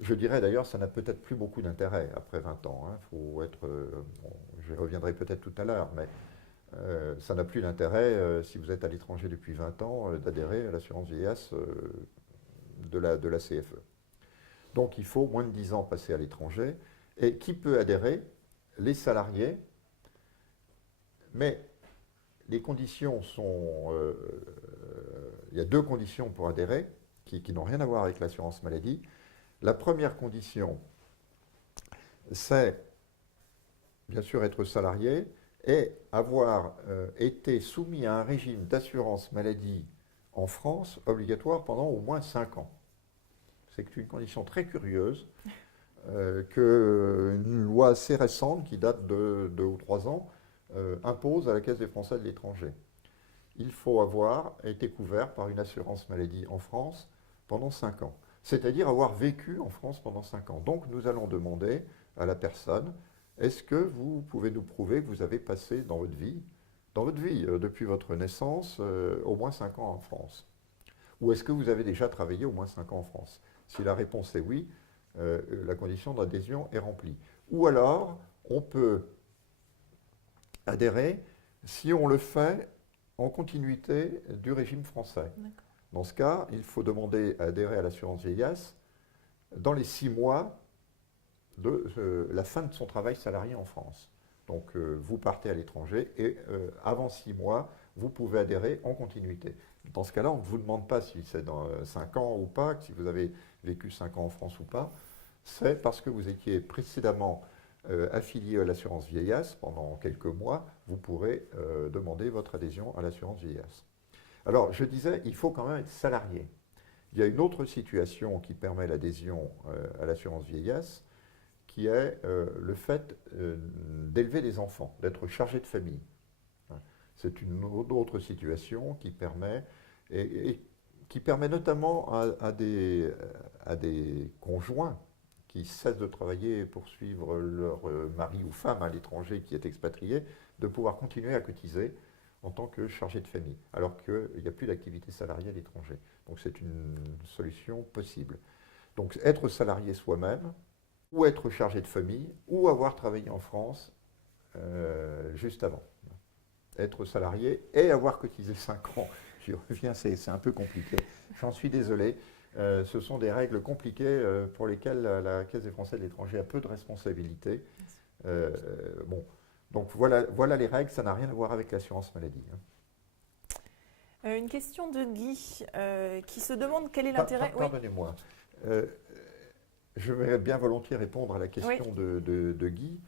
Je dirais d'ailleurs, ça n'a peut-être plus beaucoup d'intérêt après 20 ans. Faut être, bon, je reviendrai peut-être tout à l'heure, mais ça n'a plus d'intérêt, si vous êtes à l'étranger depuis 20 ans, d'adhérer à l'assurance vieillesse de la CFE. Donc il faut moins de 10 ans passés à l'étranger. Et qui peut adhérer? Les salariés. Mais les conditions sont... il y a 2 conditions pour adhérer, qui n'ont rien à voir avec l'assurance maladie. La première condition, c'est bien sûr être salarié et avoir été soumis à un régime d'assurance maladie en France obligatoire pendant au moins 5 ans. C'est une condition très curieuse qu'une loi assez récente, qui date de 2 ou 3 ans, impose à la Caisse des Français de l'étranger. Il faut avoir été couvert par une assurance maladie en France pendant 5 ans. C'est-à-dire avoir vécu en France pendant 5 ans. Donc nous allons demander à la personne, est-ce que vous pouvez nous prouver que vous avez passé dans votre vie, depuis votre naissance, au moins 5 ans en France? Ou est-ce que vous avez déjà travaillé au moins 5 ans en France? Si la réponse est oui, la condition d'adhésion est remplie. Ou alors, on peut adhérer si on le fait en continuité du régime français. Dans ce cas, il faut demander à adhérer à l'assurance vieillesse dans les 6 mois de la fin de son travail salarié en France. Donc vous partez à l'étranger et avant 6 mois, vous pouvez adhérer en continuité. Dans ce cas-là, on ne vous demande pas si c'est dans 5 ans ou pas, si vous avez vécu 5 ans en France ou pas. C'est parce que vous étiez précédemment affilié à l'assurance vieillesse pendant quelques mois, vous pourrez demander votre adhésion à l'assurance vieillesse. Alors, je disais, il faut quand même être salarié. Il y a une autre situation qui permet l'adhésion à l'assurance vieillesse, qui est le fait d'élever des enfants, d'être chargé de famille. C'est une autre situation qui permet, qui permet notamment à des conjoints qui cessent de travailler pour suivre leur mari ou femme à l'étranger qui est expatrié, de pouvoir continuer à cotiser en tant que chargé de famille, alors qu'il n'y a plus d'activité salariée à l'étranger. Donc c'est une solution possible. Donc être salarié soi-même, ou être chargé de famille, ou avoir travaillé en France juste avant. Être salarié et avoir cotisé 5 ans. J'y reviens, c'est un peu compliqué. J'en suis désolé. Ce sont des règles compliquées pour lesquelles la Caisse des Français de l'étranger a peu de responsabilités. Bon. Donc voilà les règles, ça n'a rien à voir avec l'assurance maladie. Une question de Guy qui se demande quel est l'intérêt... Pardonnez-moi. Je vais bien volontiers répondre à la question de Guy.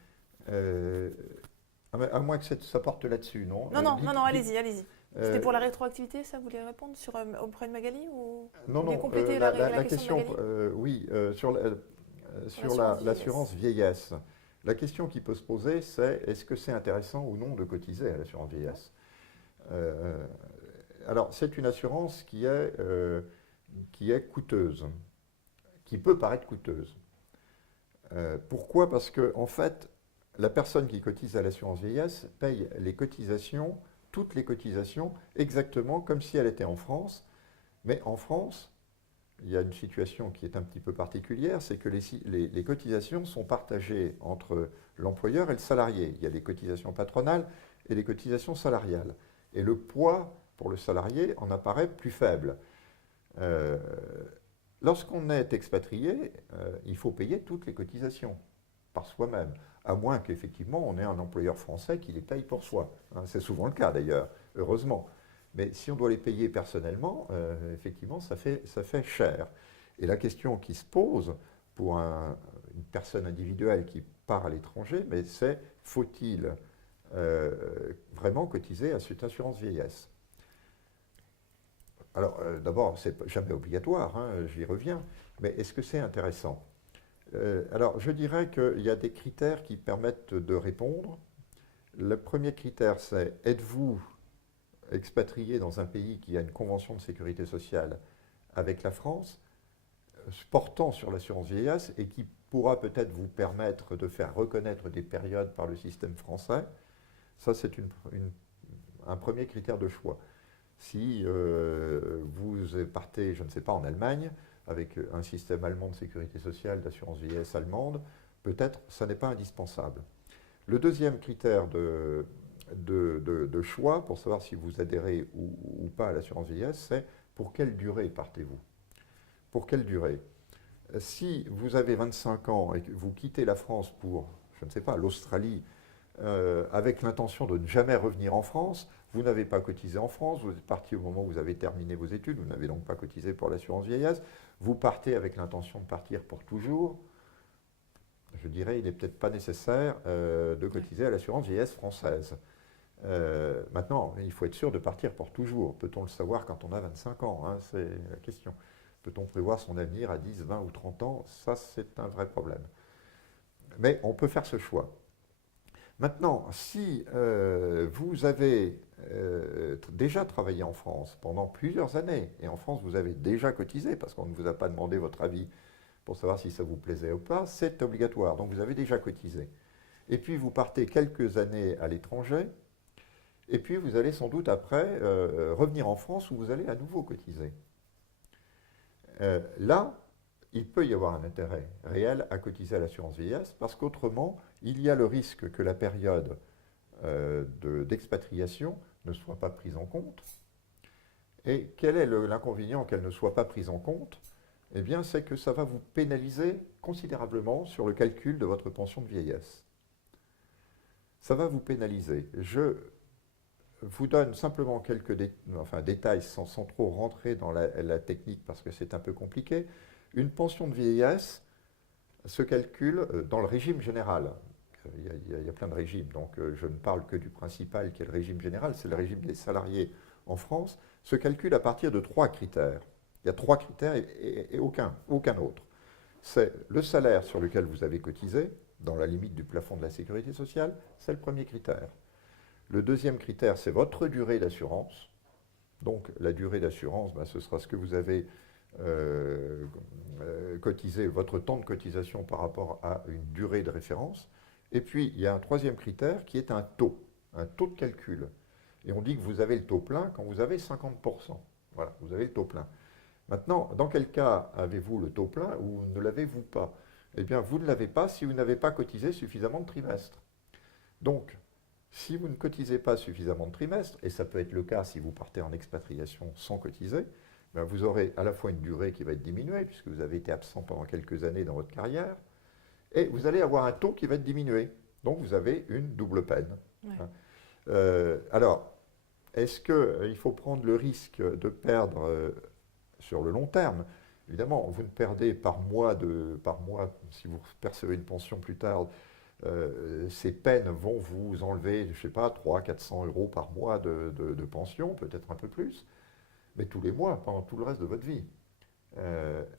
À moins que ça porte là-dessus, non? Non, allez-y. C'était pour la rétroactivité, ça, vous voulez répondre auprès de Magali ou Non, vous compléter la question de Magali? Oui, sur l'assurance vieillesse. La question qui peut se poser, c'est est-ce que c'est intéressant ou non de cotiser à l'assurance vieillesse? Alors, c'est une assurance qui est coûteuse, qui peut paraître coûteuse. Pourquoi? Parce que, en fait, la personne qui cotise à l'assurance vieillesse paye les cotisations, toutes les cotisations, exactement comme si elle était en France. Mais en France, il y a une situation qui est un petit peu particulière, c'est que les cotisations sont partagées entre l'employeur et le salarié. Il y a les cotisations patronales et les cotisations salariales. Et le poids pour le salarié en apparaît plus faible. Lorsqu'on est expatrié, il faut payer toutes les cotisations par soi-même, à moins qu'effectivement on ait un employeur français qui les paye pour soi. C'est souvent le cas d'ailleurs, heureusement. Mais si on doit les payer personnellement, effectivement, ça fait cher. Et la question qui se pose pour une personne individuelle qui part à l'étranger, mais c'est faut-il vraiment cotiser à cette assurance vieillesse? Alors, d'abord, c'est jamais obligatoire, hein, j'y reviens, mais est-ce que c'est intéressant? Alors, je dirais qu'il y a des critères qui permettent de répondre. Le premier critère, c'est êtes-vous expatrié dans un pays qui a une convention de sécurité sociale avec la France, portant sur l'assurance vieillesse et qui pourra peut-être vous permettre de faire reconnaître des périodes par le système français. Ça, c'est un premier critère de choix. Si vous partez, je ne sais pas, en Allemagne, avec un système allemand de sécurité sociale, d'assurance vieillesse allemande, peut-être ça n'est pas indispensable. Le deuxième critère de choix pour savoir si vous adhérez ou pas à l'assurance vieillesse, c'est pour quelle durée partez-vous? Pour quelle durée? Si vous avez 25 ans et que vous quittez la France pour, je ne sais pas, l'Australie, avec l'intention de ne jamais revenir en France, vous n'avez pas cotisé en France, vous êtes parti au moment où vous avez terminé vos études, vous n'avez donc pas cotisé pour l'assurance vieillesse, vous partez avec l'intention de partir pour toujours, je dirais il n'est peut-être pas nécessaire de cotiser à l'assurance vieillesse française. Maintenant, il faut être sûr de partir pour toujours. Peut-on le savoir quand on a 25 ans, hein, c'est la question. Peut-on prévoir son avenir à 10, 20 ou 30 ans? Ça, c'est un vrai problème. Mais on peut faire ce choix. Maintenant, si vous avez déjà travaillé en France pendant plusieurs années, et en France vous avez déjà cotisé, parce qu'on ne vous a pas demandé votre avis pour savoir si ça vous plaisait ou pas, c'est obligatoire, donc vous avez déjà cotisé. Et puis vous partez quelques années à l'étranger, et puis vous allez sans doute après revenir en France où vous allez à nouveau cotiser. Là, il peut y avoir un intérêt réel à cotiser à l'assurance vieillesse parce qu'autrement, il y a le risque que la période d'expatriation ne soit pas prise en compte. Et quel est l'inconvénient qu'elle ne soit pas prise en compte? Eh bien, c'est que ça va vous pénaliser considérablement sur le calcul de votre pension de vieillesse. Ça va vous pénaliser. Je vous donne simplement quelques détails sans trop rentrer dans la technique parce que c'est un peu compliqué. Une pension de vieillesse se calcule dans le régime général. Il y a plein de régimes, donc je ne parle que du principal qui est le régime général, c'est le régime des salariés en France, se calcule à partir de 3 critères. Il y a 3 critères et aucun autre. C'est le salaire sur lequel vous avez cotisé, dans la limite du plafond de la sécurité sociale, c'est le premier critère. Le deuxième critère, c'est votre durée d'assurance. Donc la durée d'assurance, ce sera ce que vous avez cotisé, votre temps de cotisation par rapport à une durée de référence. Et puis il y a un troisième critère qui est un taux de calcul. Et on dit que vous avez le taux plein quand vous avez 50%. Voilà, vous avez le taux plein. Maintenant, dans quel cas avez-vous le taux plein ou ne l'avez-vous pas? Eh bien, vous ne l'avez pas si vous n'avez pas cotisé suffisamment de trimestres. Donc, si vous ne cotisez pas suffisamment de trimestres, et ça peut être le cas si vous partez en expatriation sans cotiser, ben vous aurez à la fois une durée qui va être diminuée, puisque vous avez été absent pendant quelques années dans votre carrière, et vous allez avoir un taux qui va être diminué. Donc vous avez une double peine. Ouais. Alors, est-ce qu'il faut prendre le risque de perdre sur le long terme? Évidemment, vous ne perdez par mois, si vous percevez une pension plus tard, ces peines vont vous enlever, je ne sais pas, 300-400 euros par mois de pension, peut-être un peu plus, mais tous les mois, pendant tout le reste de votre vie.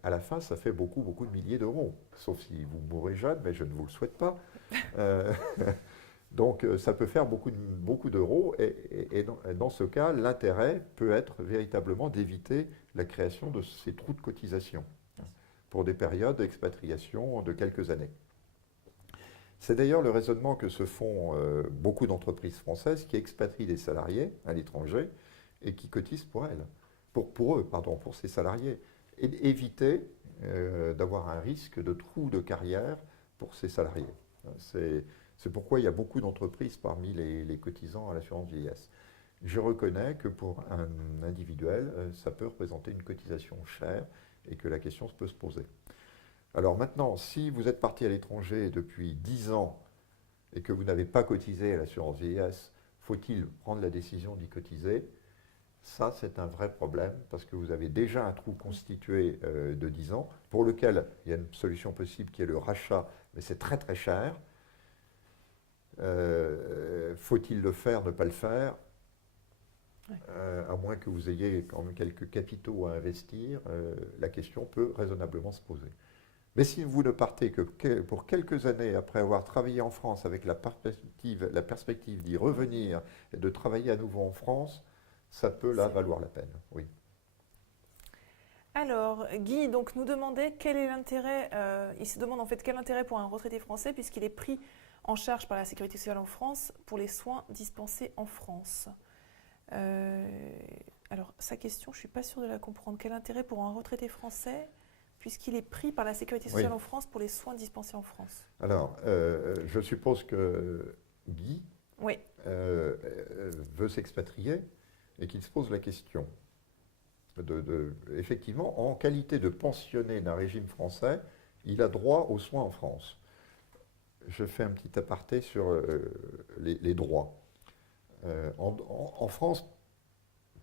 À la fin, ça fait beaucoup de milliers d'euros, sauf si vous mourrez jeune, mais je ne vous le souhaite pas. Donc ça peut faire beaucoup d'euros, et dans ce cas, l'intérêt peut être véritablement d'éviter la création de ces trous de cotisation pour des périodes d'expatriation de quelques années. C'est d'ailleurs le raisonnement que se font beaucoup d'entreprises françaises qui expatrient des salariés à l'étranger et qui cotisent pour elles, pour ces salariés, et éviter d'avoir un risque de trou de carrière pour ces salariés. C'est pourquoi il y a beaucoup d'entreprises parmi les cotisants à l'assurance vieillesse. Je reconnais que pour un individuel, ça peut représenter une cotisation chère et que la question peut se poser. Alors maintenant, si vous êtes parti à l'étranger depuis 10 ans et que vous n'avez pas cotisé à l'assurance vieillesse, faut-il prendre la décision d'y cotiser? Ça, c'est un vrai problème parce que vous avez déjà un trou constitué de 10 ans pour lequel il y a une solution possible qui est le rachat, mais c'est très très cher. Faut-il le faire, ne pas le faire? Ouais. À moins que vous ayez quand même quelques capitaux à investir, la question peut raisonnablement se poser. Mais si vous ne partez que pour quelques années après avoir travaillé en France avec la perspective d'y revenir et de travailler à nouveau en France, ça peut là C'est valoir la peine, oui. Alors, Guy donc, nous demandait quel est l'intérêt, il se demande en fait quel intérêt pour un retraité français puisqu'il est pris en charge par la Sécurité sociale en France pour les soins dispensés en France. Alors, sa question, je ne suis pas sûre de la comprendre. Quel intérêt pour un retraité français puisqu'il est pris par la Sécurité sociale Oui. en France pour les soins dispensés en France? Alors, je suppose que Guy Oui, veut s'expatrier et qu'il se pose la question. Effectivement, en qualité de pensionné d'un régime français, il a droit aux soins en France. Je fais un petit aparté sur les droits. En France,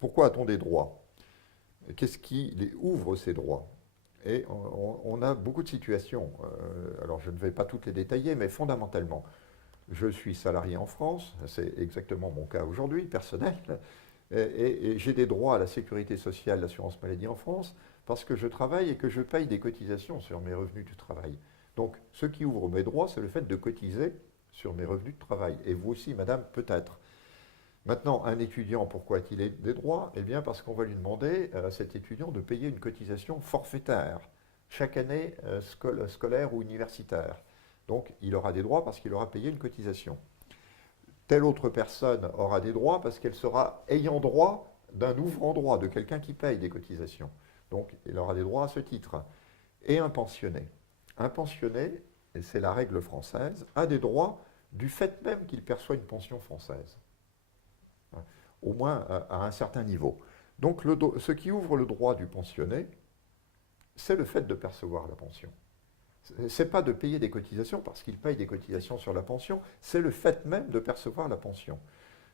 pourquoi a-t-on des droits? Qu'est-ce qui ouvre ces droits? Et on a beaucoup de situations. Alors je ne vais pas toutes les détailler, mais fondamentalement, je suis salarié en France, c'est exactement mon cas aujourd'hui, personnel, et j'ai des droits à la sécurité sociale, l'assurance maladie en France, parce que je travaille et que je paye des cotisations sur mes revenus du travail. Donc ce qui ouvre mes droits, c'est le fait de cotiser sur mes revenus de travail. Et vous aussi, madame, peut-être. Maintenant, un étudiant, pourquoi a-t-il des droits? Eh bien, parce qu'on va lui demander à cet étudiant de payer une cotisation forfaitaire chaque année scolaire ou universitaire. Donc, il aura des droits parce qu'il aura payé une cotisation. Telle autre personne aura des droits parce qu'elle sera ayant droit d'un ouvrant droit, de quelqu'un qui paye des cotisations. Donc, il aura des droits à ce titre. Et un pensionné. Un pensionné, et c'est la règle française, a des droits du fait même qu'il perçoit une pension française. Au moins à un certain niveau. Donc ce qui ouvre le droit du pensionné, c'est le fait de percevoir la pension. Ce n'est pas de payer des cotisations parce qu'il paye des cotisations sur la pension, c'est le fait même de percevoir la pension.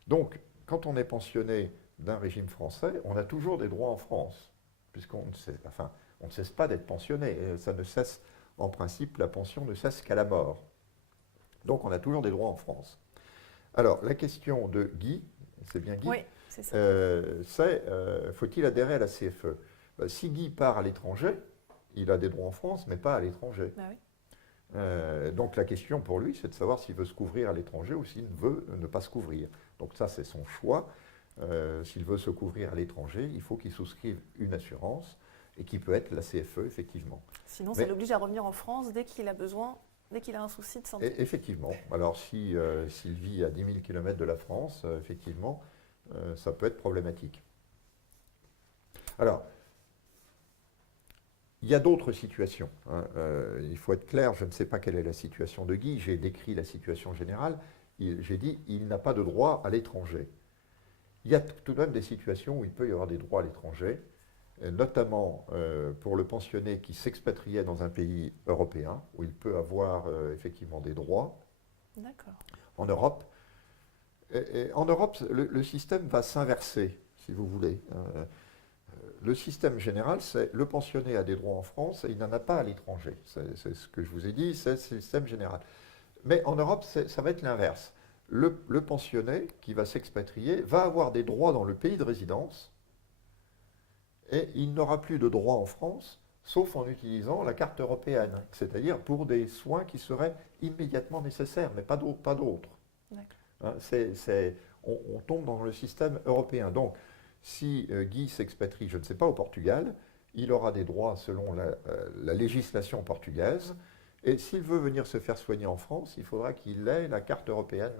Donc, quand on est pensionné d'un régime français, on a toujours des droits en France, puisqu'on ne cesse pas d'être pensionné. Et ça ne cesse, en principe, la pension ne cesse qu'à la mort. Donc, on a toujours des droits en France. Alors, la question de Guy, c'est bien Guy? oui, c'est ça. Faut-il adhérer à la CFE? Si Guy part à l'étranger, il a des droits en France, mais pas à l'étranger. Bah oui. Donc la question pour lui, c'est de savoir s'il veut se couvrir à l'étranger ou s'il veut ne pas se couvrir. Donc ça, c'est son choix. S'il veut se couvrir à l'étranger, il faut qu'il souscrive une assurance et qui peut être la CFE, effectivement. Sinon, ça l'oblige à revenir en France dès qu'il a besoin, dès qu'il a un souci de santé. Effectivement. Alors, s'il vit à 10 000 km de la France, effectivement, ça peut être problématique. Alors, il y a d'autres situations. Il faut être clair, je ne sais pas quelle est la situation de Guy, j'ai décrit la situation générale, j'ai dit il n'a pas de droit à l'étranger. Il y a tout de même des situations où il peut y avoir des droits à l'étranger, notamment pour le pensionné qui s'expatriait dans un pays européen, où il peut avoir effectivement des droits. D'accord. En Europe. En Europe, le système va s'inverser, si vous voulez. Le système général, c'est le pensionné a des droits en France et il n'en a pas à l'étranger. C'est ce que je vous ai dit, c'est le système général. Mais en Europe, ça va être l'inverse. Le pensionné qui va s'expatrier va avoir des droits dans le pays de résidence et il n'aura plus de droits en France, sauf en utilisant la carte européenne, c'est-à-dire pour des soins qui seraient immédiatement nécessaires, mais pas d'autres. Hein, on tombe dans le système européen. Donc, si Guy s'expatrie, je ne sais pas, au Portugal, il aura des droits selon la législation portugaise. Et s'il veut venir se faire soigner en France, il faudra qu'il ait la carte européenne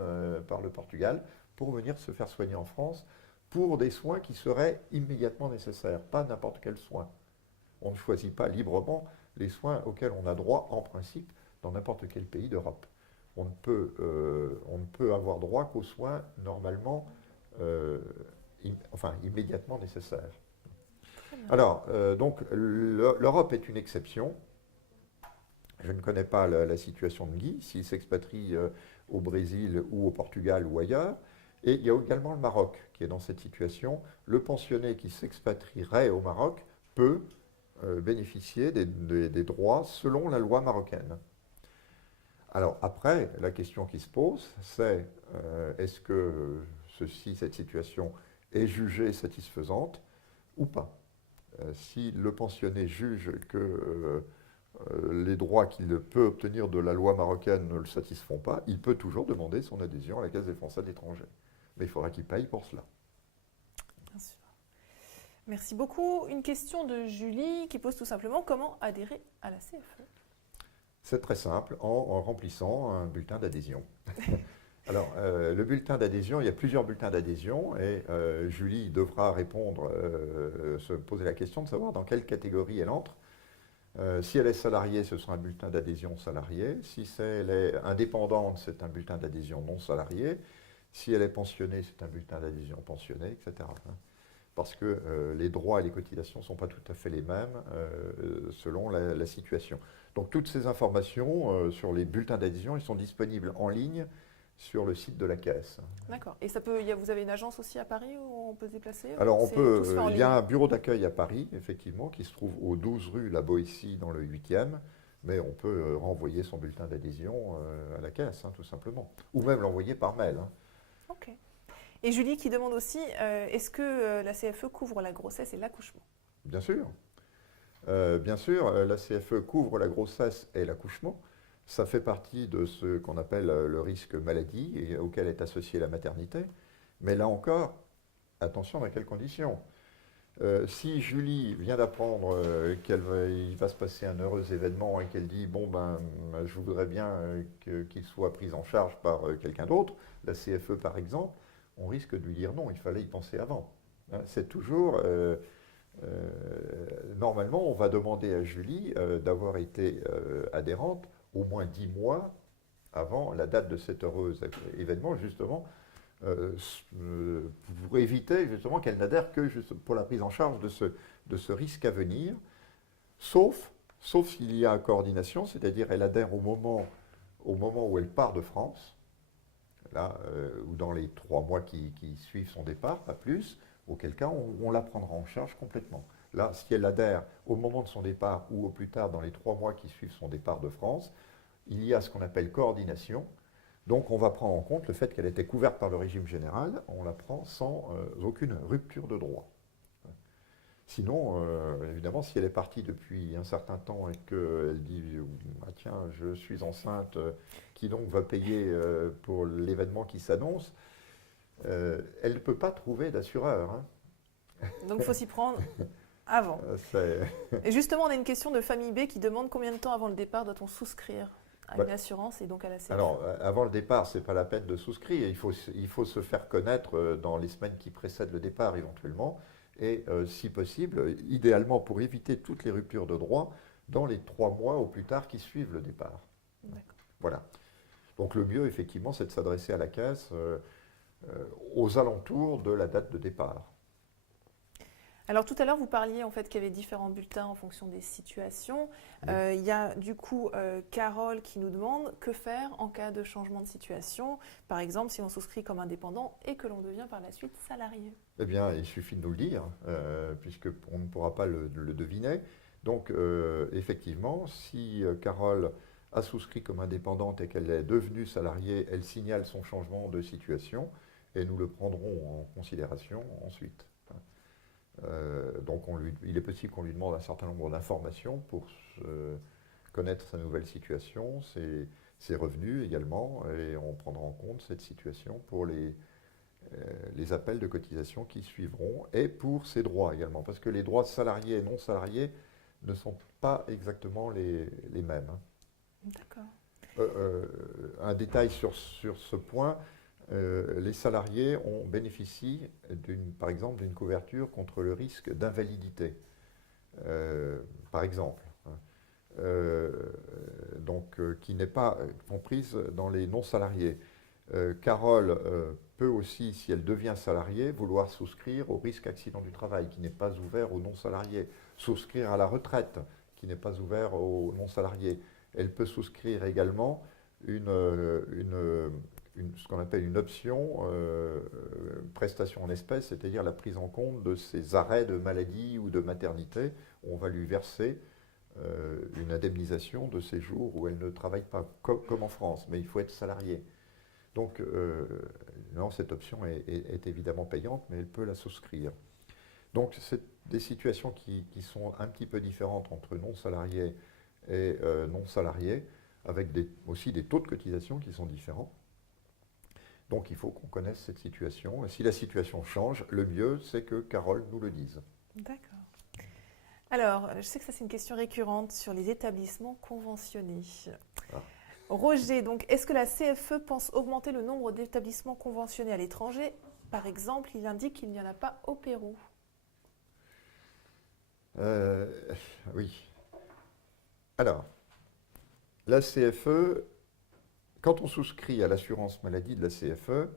par le Portugal pour venir se faire soigner en France pour des soins qui seraient immédiatement nécessaires, pas n'importe quel soin. On ne choisit pas librement les soins auxquels on a droit en principe dans n'importe quel pays d'Europe. On ne peut avoir droit qu'aux soins normalement, immédiatement nécessaires. Alors, donc, l'Europe est une exception. Je ne connais pas la situation de Guy, s'il s'expatrie au Brésil ou au Portugal ou ailleurs. Et il y a également le Maroc qui est dans cette situation. Le pensionné qui s'expatrierait au Maroc peut bénéficier des droits selon la loi marocaine. Alors après, la question qui se pose, c'est est-ce que cette situation est jugée satisfaisante ou pas? Si le pensionné juge que les droits qu'il peut obtenir de la loi marocaine ne le satisfont pas, il peut toujours demander son adhésion à la Caisse des Français de l'étranger. Mais il faudra qu'il paye pour cela. Bien sûr. Merci beaucoup. Une question de Julie qui pose tout simplement comment adhérer à la CFE. C'est très simple, en remplissant un bulletin d'adhésion. Alors, le bulletin d'adhésion, il y a plusieurs bulletins d'adhésion et Julie devra répondre, se poser la question de savoir dans quelle catégorie elle entre. Si elle est salariée, ce sera un bulletin d'adhésion salarié. Si elle est indépendante, c'est un bulletin d'adhésion non salarié. Si elle est pensionnée, c'est un bulletin d'adhésion pensionné, etc. Parce que les droits et les cotisations ne sont pas tout à fait les mêmes selon la situation. Donc toutes ces informations sur les bulletins d'adhésion, ils sont disponibles en ligne sur le site de la Caisse. D'accord. Et vous avez une agence aussi à Paris où on peut se déplacer? Alors il y a un bureau d'accueil à Paris, effectivement, qui se trouve au 12 rue La Boétie dans le 8e, mais on peut renvoyer son bulletin d'adhésion à la Caisse, tout simplement. Ou même l'envoyer par mail. Ok. Et Julie qui demande aussi, est-ce que la CFE couvre la grossesse et l'accouchement? Bien sûr. Bien sûr, la CFE couvre la grossesse et l'accouchement. Ça fait partie de ce qu'on appelle le risque maladie et auquel est associée la maternité. Mais là encore, attention dans quelles conditions. Si Julie vient d'apprendre qu'il va se passer un heureux événement et qu'elle dit « bon ben, je voudrais bien qu'il soit pris en charge par quelqu'un d'autre », la CFE par exemple, on risque de lui dire non, il fallait y penser avant. C'est toujours... normalement, on va demander à Julie d'avoir été adhérente au moins 10 mois avant la date de cet heureux événement, justement, pour éviter justement qu'elle n'adhère que pour la prise en charge de ce risque à venir, sauf s'il y a coordination, c'est-à-dire elle adhère au moment où elle part de France, là, ou dans les 3 mois qui suivent son départ, pas plus, auquel cas on la prendra en charge complètement. Là, si elle adhère au moment de son départ ou au plus tard dans les 3 mois qui suivent son départ de France, il y a ce qu'on appelle coordination. Donc on va prendre en compte le fait qu'elle était couverte par le régime général, on la prend sans aucune rupture de droit. Sinon, évidemment, si elle est partie depuis un certain temps et qu'elle dit ah, « tiens, je suis enceinte, qui donc va payer pour l'événement qui s'annonce ?» elle ne peut pas trouver d'assureur. Donc il faut s'y prendre avant. Et justement, on a une question de famille B qui demande combien de temps avant le départ doit-on souscrire à une assurance et donc à la CFE? Alors, avant le départ, ce n'est pas la peine de souscrire. Il faut se faire connaître dans les semaines qui précèdent le départ éventuellement. Et si possible, idéalement pour éviter toutes les ruptures de droit, dans les 3 mois au plus tard qui suivent le départ. Voilà. Donc le mieux, effectivement, c'est de s'adresser à la caisse aux alentours de la date de départ. Alors tout à l'heure, vous parliez en fait qu'il y avait différents bulletins en fonction des situations. Oui. Il y a du coup Carole qui nous demande que faire en cas de changement de situation, par exemple si on souscrit comme indépendant et que l'on devient par la suite salarié. Eh bien, il suffit de nous le dire, puisqu'on ne pourra pas le deviner. Donc effectivement, si Carole a souscrit comme indépendante et qu'elle est devenue salariée, elle signale son changement de situation et nous le prendrons en considération ensuite. Donc il est possible qu'on lui demande un certain nombre d'informations pour connaître sa nouvelle situation, ses revenus également, et on prendra en compte cette situation pour les appels de cotisation qui suivront et pour ses droits également, parce que les droits salariés et non salariés ne sont pas exactement les mêmes. D'accord. Un détail sur ce point. Les salariés bénéficient par exemple d'une couverture contre le risque d'invalidité, par exemple, qui n'est pas comprise dans les non-salariés. Carole peut aussi, si elle devient salariée, vouloir souscrire au risque accident du travail, qui n'est pas ouvert aux non-salariés, souscrire à la retraite, qui n'est pas ouvert aux non-salariés. Elle peut souscrire également une ce qu'on appelle une option prestation en espèces, c'est-à-dire la prise en compte de ces arrêts de maladie ou de maternité. On va lui verser une indemnisation de ces jours où elle ne travaille pas, comme en France, mais il faut être salarié. Donc, non, cette option est évidemment payante, mais elle peut la souscrire. Donc, c'est des situations qui sont un petit peu différentes entre non-salariés et non-salariés, avec aussi des taux de cotisation qui sont différents. Donc, il faut qu'on connaisse cette situation. Et si la situation change, le mieux, c'est que Carole nous le dise. D'accord. Alors, je sais que ça, c'est une question récurrente sur les établissements conventionnés. Ah. Roger, donc, est-ce que la CFE pense augmenter le nombre d'établissements conventionnés à l'étranger? Par exemple, il indique qu'il n'y en a pas au Pérou. Oui. Alors, la CFE, quand on souscrit à l'assurance maladie de la CFE,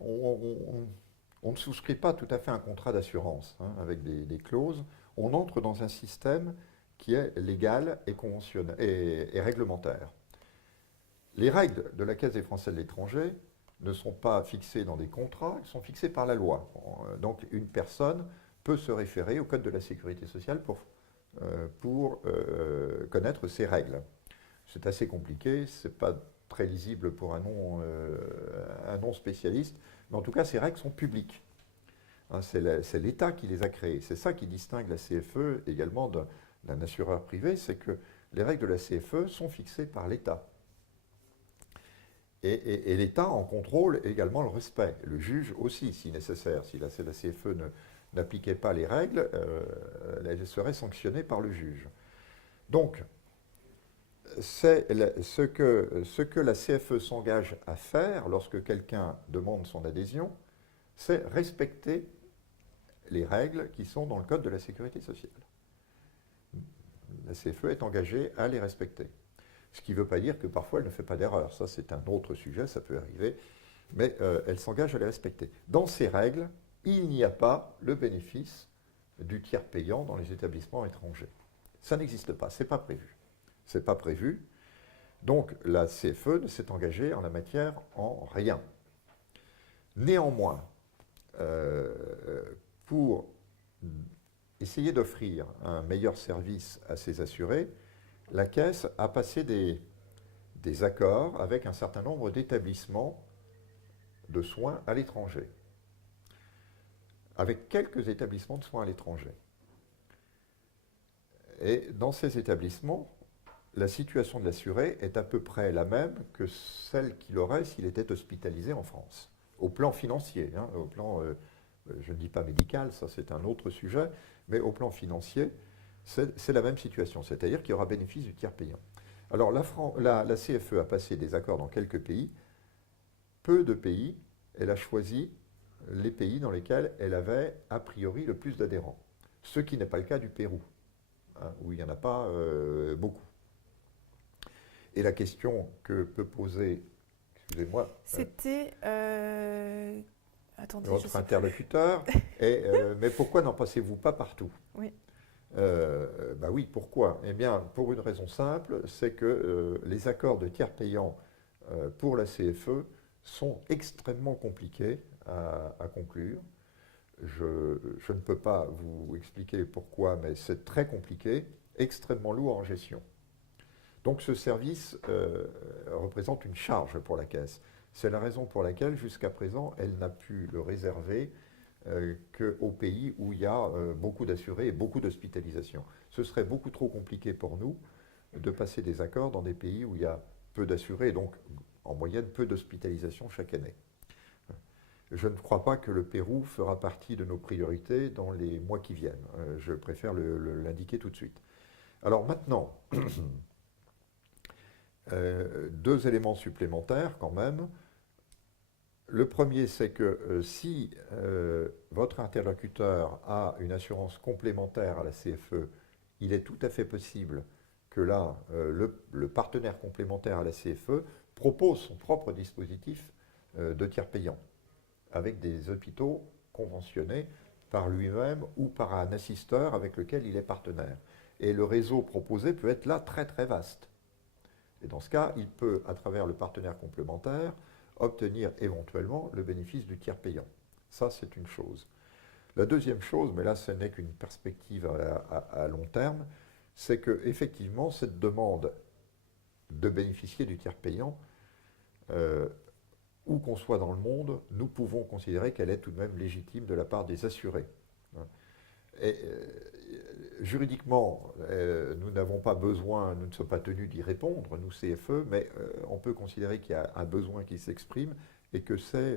on ne souscrit pas tout à fait un contrat d'assurance avec des clauses. On entre dans un système qui est légal et conventionnel et réglementaire. Les règles de la Caisse des Français de l'étranger ne sont pas fixées dans des contrats, elles sont fixées par la loi. Donc une personne peut se référer au Code de la Sécurité sociale pour connaître ces règles. C'est assez compliqué, ce n'est pas très lisible pour un non spécialiste, mais en tout cas, ces règles sont publiques. C'est l'État qui les a créées. C'est ça qui distingue la CFE également d'un assureur privé, c'est que les règles de la CFE sont fixées par l'État. Et l'État en contrôle également le respect. Le juge aussi, si nécessaire. Si la CFE n'appliquait pas les règles, elle serait sanctionnée par le juge. Donc, c'est ce que la CFE s'engage à faire lorsque quelqu'un demande son adhésion, c'est respecter les règles qui sont dans le Code de la Sécurité sociale. La CFE est engagée à les respecter. Ce qui ne veut pas dire que parfois elle ne fait pas d'erreur. Ça, c'est un autre sujet, ça peut arriver. Mais elle s'engage à les respecter. Dans ces règles, il n'y a pas le bénéfice du tiers payant dans les établissements étrangers. Ça n'existe pas, ce n'est pas prévu. Ce n'est pas prévu. Donc la CFE ne s'est engagée en la matière en rien. Néanmoins, pour essayer d'offrir un meilleur service à ses assurés, la Caisse a passé des accords avec un certain nombre d'établissements de soins à l'étranger, avec quelques établissements de soins à l'étranger. Et dans ces établissements, la situation de l'assuré est à peu près la même que celle qu'il aurait s'il était hospitalisé en France, au plan financier, au plan, je ne dis pas médical, ça c'est un autre sujet, mais au plan financier, c'est la même situation, c'est-à-dire qu'il y aura bénéfice du tiers payant. Alors la CFE a passé des accords dans quelques pays, peu de pays, elle a choisi les pays dans lesquels elle avait a priori le plus d'adhérents, ce qui n'est pas le cas du Pérou, où il n'y en a pas beaucoup. Et la question que peut poser, excusez-moi, c'était... attendez, votre interlocuteur, mais pourquoi n'en passez-vous pas partout? Oui. Bah oui, pourquoi? Eh bien, pour une raison simple, c'est que les accords de tiers payants pour la CFE sont extrêmement compliqués à conclure. Je ne peux pas vous expliquer pourquoi, mais c'est très compliqué, extrêmement lourd en gestion. Donc ce service représente une charge pour la Caisse. C'est la raison pour laquelle, jusqu'à présent, elle n'a pu le réserver qu'aux pays où il y a beaucoup d'assurés et beaucoup d'hospitalisations. Ce serait beaucoup trop compliqué pour nous de passer des accords dans des pays où il y a peu d'assurés et donc en moyenne peu d'hospitalisations chaque année. Je ne crois pas que le Pérou fera partie de nos priorités dans les mois qui viennent. Je préfère l'indiquer tout de suite. Alors maintenant, deux éléments supplémentaires quand même. Le premier, c'est que si votre interlocuteur a une assurance complémentaire à la CFE, il est tout à fait possible que là, le partenaire complémentaire à la CFE propose son propre dispositif de tiers payant, avec des hôpitaux conventionnés par lui-même ou par un assisteur avec lequel il est partenaire. Et le réseau proposé peut être là très très vaste. Et dans ce cas, il peut, à travers le partenaire complémentaire, obtenir éventuellement le bénéfice du tiers payant. Ça, c'est une chose. La deuxième chose, mais là, ce n'est qu'une perspective à long terme, c'est qu'effectivement, cette demande de bénéficier du tiers payant, où qu'on soit dans le monde, nous pouvons considérer qu'elle est tout de même légitime de la part des assurés. Et, juridiquement, nous n'avons pas besoin, nous ne sommes pas tenus d'y répondre, nous CFE, mais on peut considérer qu'il y a un besoin qui s'exprime et que c'est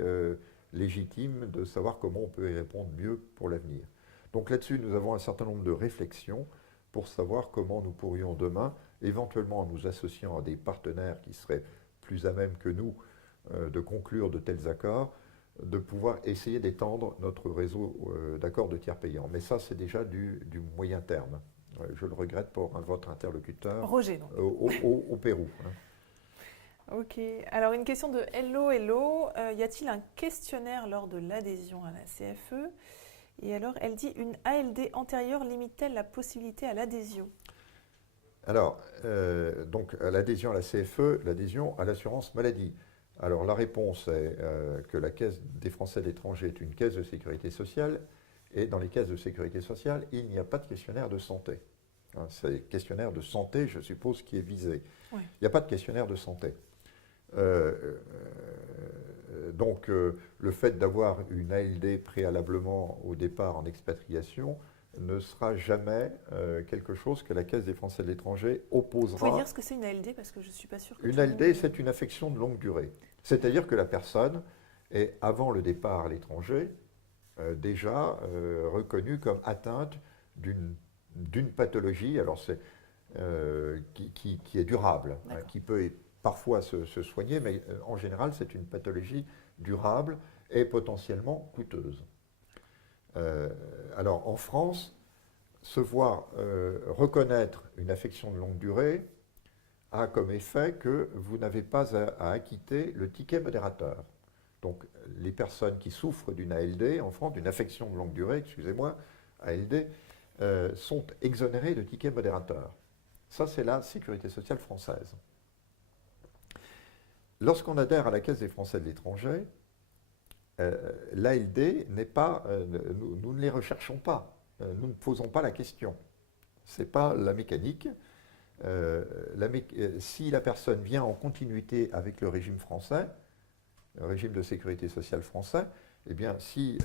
légitime de savoir comment on peut y répondre mieux pour l'avenir. Donc là-dessus, nous avons un certain nombre de réflexions pour savoir comment nous pourrions demain, éventuellement en nous associant à des partenaires qui seraient plus à même que nous de conclure de tels accords, de pouvoir essayer d'étendre notre réseau d'accords de tiers payants. Mais ça, c'est déjà du moyen terme. Je le regrette pour votre interlocuteur Roger, donc. Au Pérou. Ok. Alors, une question de Hello. Y a-t-il un questionnaire lors de l'adhésion à la CFE? Et alors, elle dit, une ALD antérieure limite-t-elle la possibilité à l'adhésion? Alors, donc, l'adhésion à la CFE, l'adhésion à l'assurance maladie. Alors, la réponse est que la Caisse des Français de l'étranger est une caisse de sécurité sociale, et dans les caisses de sécurité sociale, il n'y a pas de questionnaire de santé. C'est le questionnaire de santé, je suppose, qui est visé. Oui. Il n'y a pas de questionnaire de santé. Donc, le fait d'avoir une ALD préalablement au départ en expatriation ne sera jamais quelque chose que la Caisse des Français de l'étranger opposera. Vous pouvez dire ce que c'est une ALD, parce que je ne suis pas sûre que... Une ALD, c'est une affection de longue durée. C'est-à-dire que la personne est, avant le départ à l'étranger, déjà reconnue comme atteinte d'une pathologie, alors qui est durable, qui peut parfois se soigner, mais en général, c'est une pathologie durable et potentiellement coûteuse. Alors, en France, se voir reconnaître une affection de longue durée a comme effet que vous n'avez pas à acquitter le ticket modérateur. Donc, les personnes qui souffrent d'une ALD, en France, d'une affection de longue durée, excusez-moi, ALD, sont exonérées de ticket modérateur. Ça, c'est la sécurité sociale française. Lorsqu'on adhère à la Caisse des Français de l'étranger, l'ALD n'est pas, nous ne les recherchons pas, nous ne posons pas la question. Ce n'est pas la mécanique. Si la personne vient en continuité avec le régime français, le régime de sécurité sociale français, eh bien, si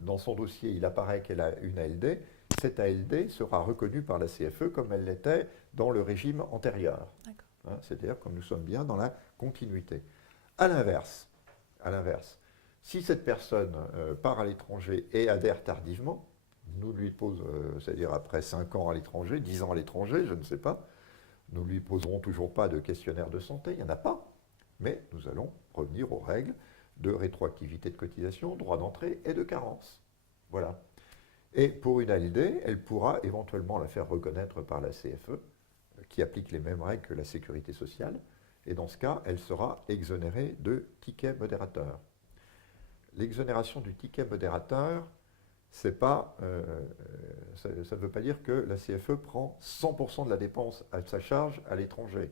dans son dossier il apparaît qu'elle a une ALD, cette ALD sera reconnue par la CFE comme elle l'était dans le régime antérieur. C'est-à-dire que nous sommes bien dans la continuité. À l'inverse, si cette personne part à l'étranger et adhère tardivement, nous lui posons, c'est-à-dire après 5 ans à l'étranger, 10 ans à l'étranger, je ne sais pas, nous ne lui poserons toujours pas de questionnaire de santé, il n'y en a pas, mais nous allons revenir aux règles de rétroactivité de cotisation, droit d'entrée et de carence. Voilà. Et pour une ALD, elle pourra éventuellement la faire reconnaître par la CFE, qui applique les mêmes règles que la sécurité sociale, et dans ce cas, elle sera exonérée de ticket modérateur. L'exonération du ticket modérateur, c'est pas, ça ne veut pas dire que la CFE prend 100% de la dépense à sa charge à l'étranger.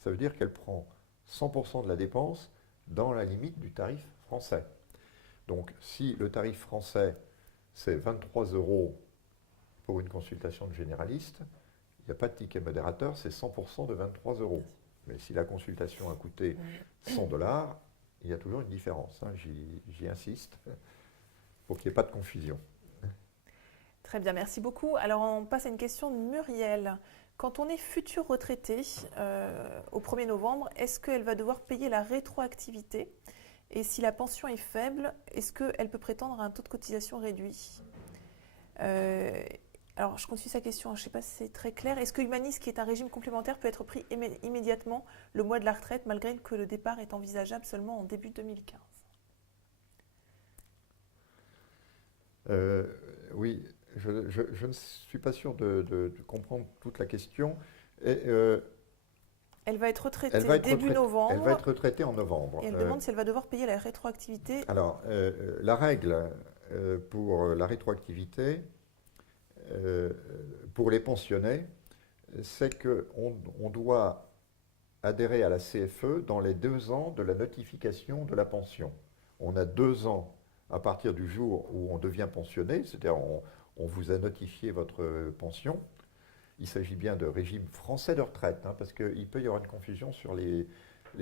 Ça veut dire qu'elle prend 100% de la dépense dans la limite du tarif français. Donc, si le tarif français, c'est 23 € pour une consultation de généraliste, il n'y a pas de ticket modérateur, c'est 100% de 23 €. Mais si la consultation a coûté 100 $, il y a toujours une différence. J'y insiste, pour qu'il n'y ait pas de confusion. Très bien, merci beaucoup. Alors, on passe à une question de Muriel. Quand on est futur retraité au 1er novembre, est-ce qu'elle va devoir payer la rétroactivité? Et si la pension est faible, est-ce qu'elle peut prétendre à un taux de cotisation réduit? Alors, je continue sa question, je ne sais pas si c'est très clair. Est-ce que Humanis, qui est un régime complémentaire, peut être pris immédiatement le mois de la retraite, malgré que le départ est envisageable seulement en début 2015? Oui, je ne suis pas sûr de comprendre toute la question. Elle va être retraitée début novembre. Elle va être retraitée en novembre. Et elle demande si elle va devoir payer la rétroactivité. Alors, la règle pour la rétroactivité, pour les pensionnés, c'est qu'on doit adhérer à la CFE dans les 2 ans de la notification de la pension. On a 2 ans à partir du jour où on devient pensionné, c'est-à-dire on vous a notifié votre pension. Il s'agit bien de régime français de retraite, hein, parce qu'il peut y avoir une confusion sur les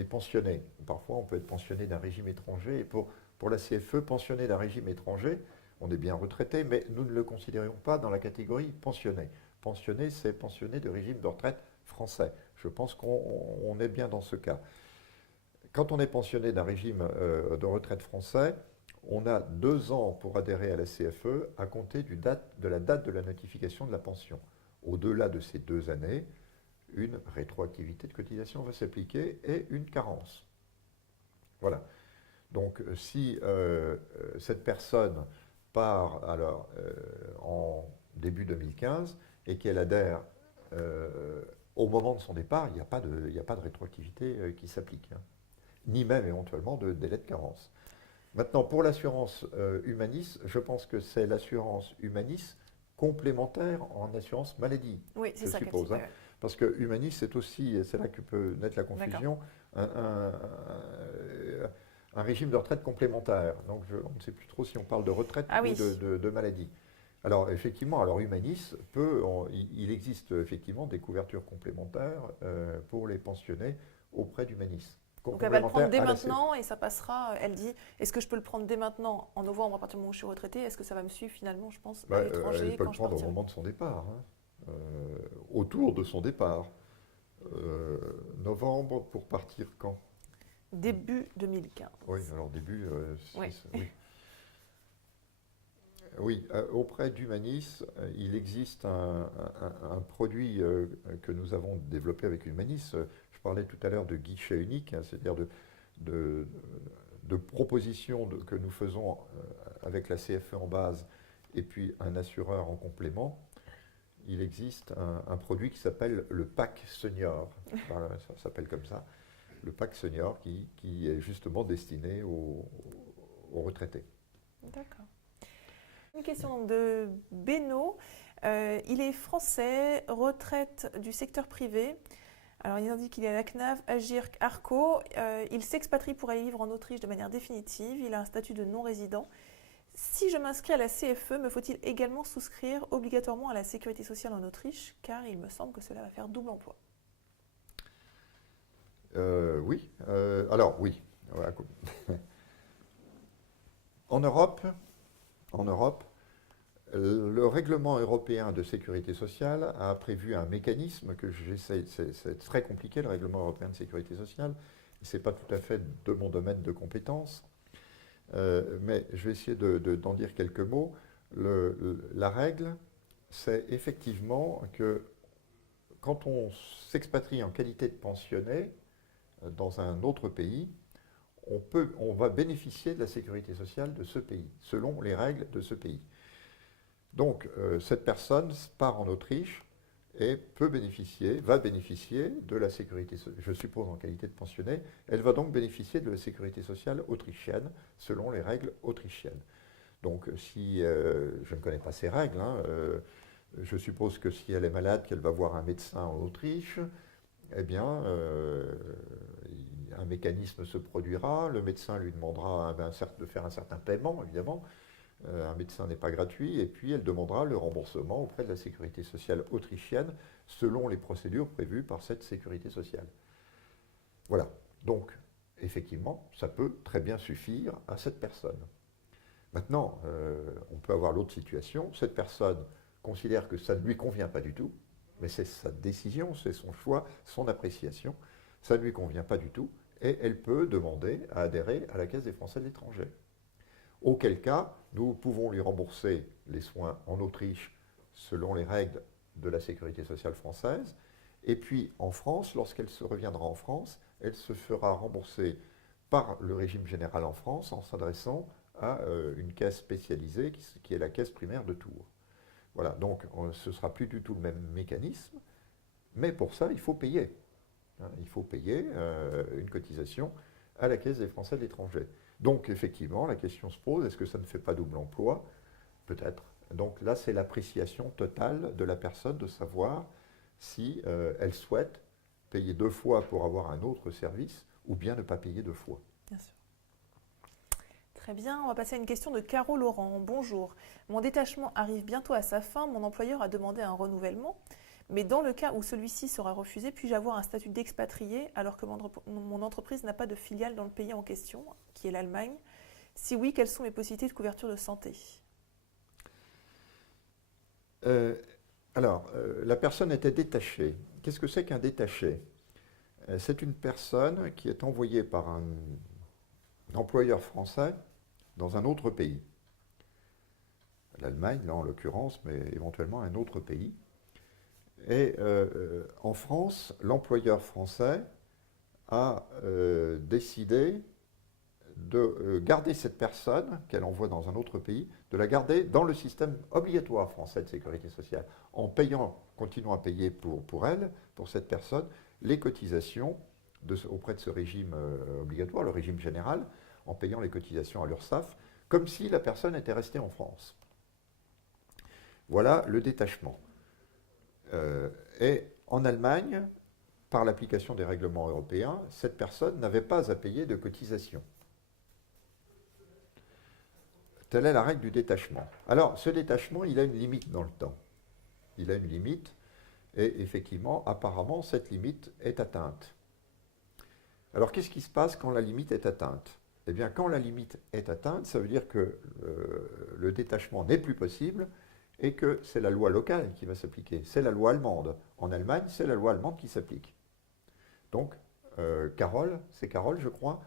pensionnés. Parfois, on peut être pensionné d'un régime étranger, et pour la CFE, pensionné d'un régime étranger, on est bien retraité, mais nous ne le considérons pas dans la catégorie pensionné. Pensionné, c'est pensionné de régime de retraite français. Je pense qu'on est bien dans ce cas. Quand on est pensionné d'un régime de retraite français, on a 2 ans pour adhérer à la CFE à compter de la date de la notification de la pension. Au-delà de ces 2 années, une rétroactivité de cotisation va s'appliquer et une carence. Voilà. Donc si cette personne part alors, en début 2015 et qu'elle adhère au moment de son départ, il n'y a pas de rétroactivité qui s'applique, hein, ni même éventuellement de délai de carence. Maintenant, pour l'assurance Humanis, je pense que c'est l'assurance Humanis complémentaire en assurance maladie. Oui, c'est ça, je suppose. Hein, parce que Humanis, c'est aussi, c'est là que peut naître la confusion, un régime de retraite complémentaire. Donc, on ne sait plus trop si on parle de retraite ou de maladie. Alors, effectivement, Humanis il existe effectivement des couvertures complémentaires pour les pensionnés auprès d'Humanis. Donc elle va le prendre dès maintenant et ça passera, elle dit, est-ce que je peux le prendre dès maintenant, en novembre, à partir du moment où je suis retraitée, est-ce que ça va me suivre finalement, je pense, à l'étranger elle peut le prendre au moment de son départ, hein, autour de son départ. Novembre pour partir quand? Début 2015. Oui, alors début, oui. Oui, auprès d'Humanis, il existe un produit que nous avons développé avec Humanis. Je parlais tout à l'heure de guichet unique, hein, c'est-à-dire de propositions que nous faisons avec la CFE en base et puis un assureur en complément. Il existe un produit qui s'appelle le PAC Senior. Enfin, ça s'appelle comme ça. Le PAC Senior qui est justement destiné aux retraités. D'accord. Une question de Beno. Il est français, retraite du secteur privé. Alors, il indique qu'il est à la CNAV, Agirc, Arco. Il s'expatrie pour aller vivre en Autriche de manière définitive. Il a un statut de non-résident. Si je m'inscris à la CFE, me faut-il également souscrire obligatoirement à la sécurité sociale en Autriche? Car il me semble que cela va faire double emploi. Oui. Alors, oui. En Europe, le règlement européen de sécurité sociale a prévu un mécanisme que j'essaie, c'est très compliqué, le règlement européen de sécurité sociale, ce n'est pas tout à fait de mon domaine de compétence, mais je vais essayer d'en dire quelques mots. La règle, c'est effectivement que quand on s'expatrie en qualité de pensionné dans un autre pays, on va bénéficier de la sécurité sociale de ce pays, selon les règles de ce pays. Donc, cette personne part en Autriche et va bénéficier de la sécurité sociale, je suppose en qualité de pensionné, elle va donc bénéficier de la sécurité sociale autrichienne, selon les règles autrichiennes. Donc, si je ne connais pas ces règles, hein, je suppose que si elle est malade, qu'elle va voir un médecin en Autriche, eh bien, un mécanisme se produira, le médecin lui demandera de faire un certain paiement, évidemment. Un médecin n'est pas gratuit, et puis elle demandera le remboursement auprès de la sécurité sociale autrichienne, selon les procédures prévues par cette sécurité sociale. Voilà. Donc, effectivement, ça peut très bien suffire à cette personne. Maintenant, on peut avoir l'autre situation. Cette personne considère que ça ne lui convient pas du tout, mais c'est sa décision, c'est son choix, son appréciation. Ça ne lui convient pas du tout, et elle peut demander à adhérer à la Caisse des Français de l'étranger. Auquel cas, nous pouvons lui rembourser les soins en Autriche selon les règles de la sécurité sociale française. Et puis en France, lorsqu'elle se reviendra en France, elle se fera rembourser par le régime général en France en s'adressant à une caisse spécialisée qui est la caisse primaire de Tours. Voilà, donc ce ne sera plus du tout le même mécanisme, mais pour ça, il faut payer. Hein, il faut payer une cotisation à la Caisse des Français de l'étranger. Donc, effectivement, la question se pose, est-ce que ça ne fait pas double emploi? Peut-être. Donc là, c'est l'appréciation totale de la personne de savoir si elle souhaite payer 2 fois pour avoir un autre service, ou bien ne pas payer 2 fois. Bien sûr. Très bien, on va passer à une question de Caro Laurent. Bonjour, mon détachement arrive bientôt à sa fin, mon employeur a demandé un renouvellement, mais dans le cas où celui-ci sera refusé, puis-je avoir un statut d'expatrié alors que mon entreprise n'a pas de filiale dans le pays en question, qui est l'Allemagne? Si oui, quelles sont mes possibilités de couverture de santé? La personne était détachée. Qu'est-ce que c'est qu'un détaché? C'est une personne qui est envoyée par un employeur français dans un autre pays. L'Allemagne, là en l'occurrence, mais éventuellement un autre pays. Et en France, l'employeur français a décidé de garder cette personne qu'elle envoie dans un autre pays, de la garder dans le système obligatoire français de sécurité sociale, en payant, continuant à payer pour elle, pour cette personne, les cotisations auprès de ce régime obligatoire, le régime général, en payant les cotisations à l'URSSAF, comme si la personne était restée en France. Voilà le détachement. Et en Allemagne, par l'application des règlements européens, cette personne n'avait pas à payer de cotisations. Telle est la règle du détachement. Alors, ce détachement, il a une limite dans le temps. Il a une limite, et effectivement, apparemment, cette limite est atteinte. Alors, qu'est-ce qui se passe quand la limite est atteinte? Eh bien, quand la limite est atteinte, ça veut dire que le détachement n'est plus possible et que c'est la loi locale qui va s'appliquer. C'est la loi allemande. En Allemagne, c'est la loi allemande qui s'applique. Donc, Carole, je crois,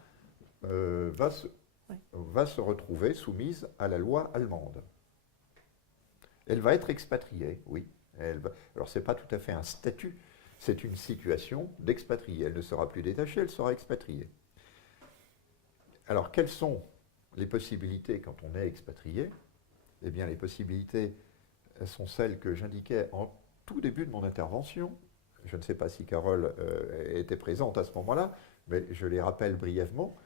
va se retrouver soumise à la loi allemande. Elle va être expatriée, oui. Alors, ce n'est pas tout à fait un statut, c'est une situation d'expatriée. Elle ne sera plus détachée, elle sera expatriée. Alors, quelles sont les possibilités quand on est expatrié? Eh bien, les possibilités sont celles que j'indiquais en tout début de mon intervention. Je ne sais pas si Carole était présente à ce moment-là, mais je les rappelle brièvement.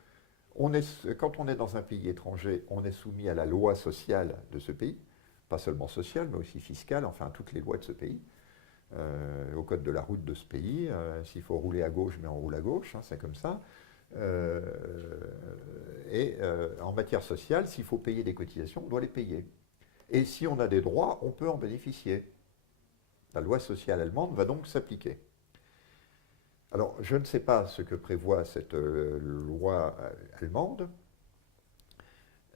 Quand on est dans un pays étranger, on est soumis à la loi sociale de ce pays, pas seulement sociale, mais aussi fiscale, enfin toutes les lois de ce pays, au code de la route de ce pays. S'il faut rouler à gauche, mais on roule à gauche, hein, c'est comme ça. En matière sociale, s'il faut payer des cotisations, on doit les payer. Et si on a des droits, on peut en bénéficier. La loi sociale allemande va donc s'appliquer. Alors, je ne sais pas ce que prévoit cette loi allemande.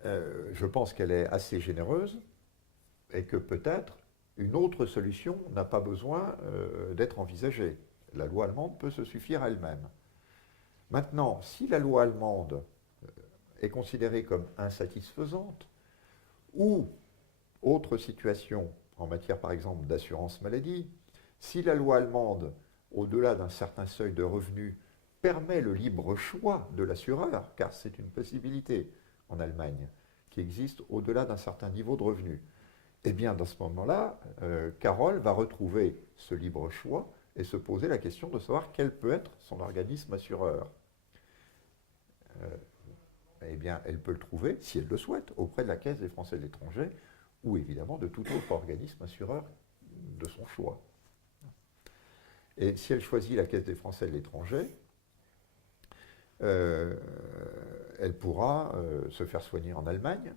Je pense qu'elle est assez généreuse et que peut-être une autre solution n'a pas besoin d'être envisagée. La loi allemande peut se suffire à elle-même. Maintenant, si la loi allemande est considérée comme insatisfaisante, ou autre situation en matière par exemple d'assurance maladie, si la loi allemande, au-delà d'un certain seuil de revenus, permet le libre choix de l'assureur, car c'est une possibilité en Allemagne qui existe au-delà d'un certain niveau de revenus, eh bien dans ce moment-là, Carole va retrouver ce libre choix et se poser la question de savoir quel peut être son organisme assureur. Eh bien, elle peut le trouver, si elle le souhaite, auprès de la Caisse des Français de l'étranger, ou évidemment de tout autre organisme assureur de son choix. Et si elle choisit la Caisse des Français de l'étranger, elle pourra se faire soigner en Allemagne,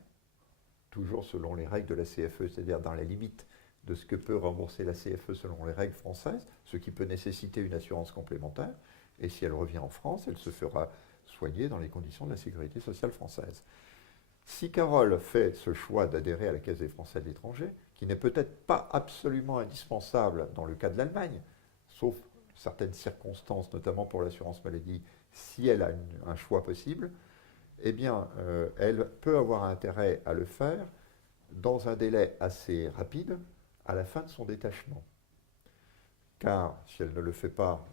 toujours selon les règles de la CFE, c'est-à-dire dans la limite de ce que peut rembourser la CFE selon les règles françaises, ce qui peut nécessiter une assurance complémentaire. Et si elle revient en France, elle se fera soigner dans les conditions de la sécurité sociale française. Si Carole fait ce choix d'adhérer à la Caisse des Français de l'étranger, qui n'est peut-être pas absolument indispensable dans le cas de l'Allemagne, sauf certaines circonstances, notamment pour l'assurance maladie, si elle a un choix possible, eh bien, elle peut avoir intérêt à le faire dans un délai assez rapide, à la fin de son détachement. Car si elle ne le fait pas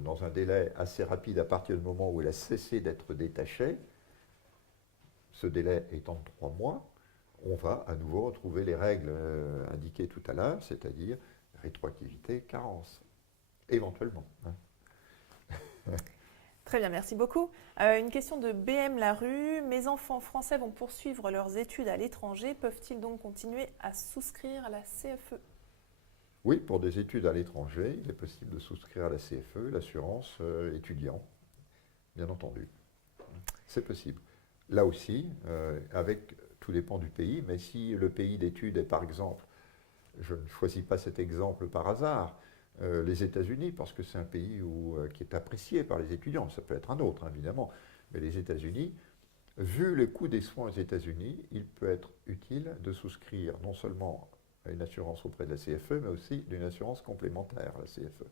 dans un délai assez rapide à partir du moment où elle a cessé d'être détachée, ce délai étant de 3 mois, on va à nouveau retrouver les règles indiquées tout à l'heure, c'est-à-dire rétroactivité, carence, éventuellement. Très bien, merci beaucoup. Une question de BM Larue. Mes enfants français vont poursuivre leurs études à l'étranger. Peuvent-ils donc continuer à souscrire à la CFE? Oui, pour des études à l'étranger, il est possible de souscrire à la CFE, l'assurance étudiant, bien entendu. C'est possible. Là aussi, tout dépend du pays, mais si le pays d'études est par exemple, je ne choisis pas cet exemple par hasard, les États-Unis, parce que c'est un pays qui est apprécié par les étudiants, ça peut être un autre évidemment, mais les États-Unis, vu le coût des soins aux États-Unis, il peut être utile de souscrire non seulement à une assurance auprès de la CFE, mais aussi d'une assurance complémentaire à la CFE.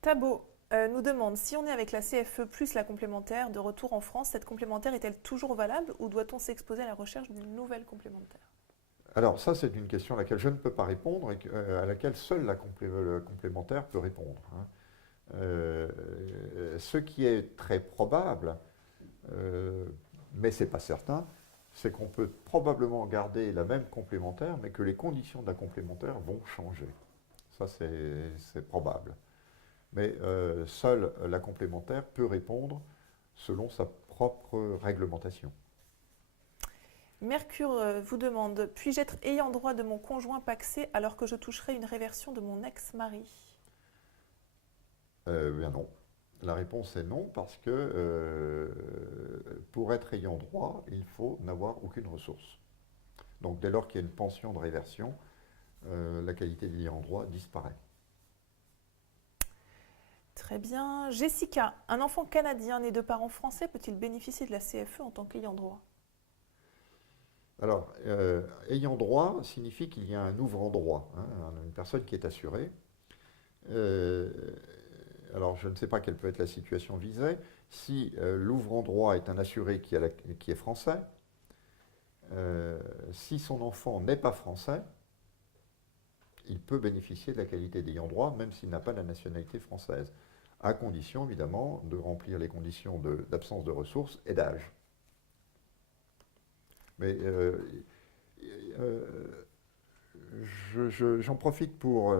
Thabo nous demande si on est avec la CFE plus la complémentaire de retour en France, cette complémentaire est-elle toujours valable ou doit-on s'exposer à la recherche d'une nouvelle complémentaire? Alors ça, c'est une question à laquelle je ne peux pas répondre et à laquelle seule la complémentaire peut répondre. Ce qui est très probable, mais ce n'est pas certain, c'est qu'on peut probablement garder la même complémentaire, mais que les conditions de la complémentaire vont changer. Ça, c'est probable. Mais seule la complémentaire peut répondre selon sa propre réglementation. Mercure vous demande, puis-je être ayant droit de mon conjoint pacsé alors que je toucherai une réversion de mon ex-mari? Bien non. La réponse est non parce que pour être ayant droit, il faut n'avoir aucune ressource. Donc dès lors qu'il y a une pension de réversion, la qualité de l'ayant droit disparaît. Très bien. Jessica, un enfant canadien né de parents français peut-il bénéficier de la CFE en tant qu'ayant droit? Alors, ayant droit signifie qu'il y a un ouvrant droit, une personne qui est assurée. Alors, je ne sais pas quelle peut être la situation visée. Si l'ouvrant droit est un assuré qui est français, si son enfant n'est pas français, il peut bénéficier de la qualité d'ayant droit, même s'il n'a pas la nationalité française, à condition, évidemment, de remplir les conditions d'absence de ressources et d'âge. Mais j'en profite pour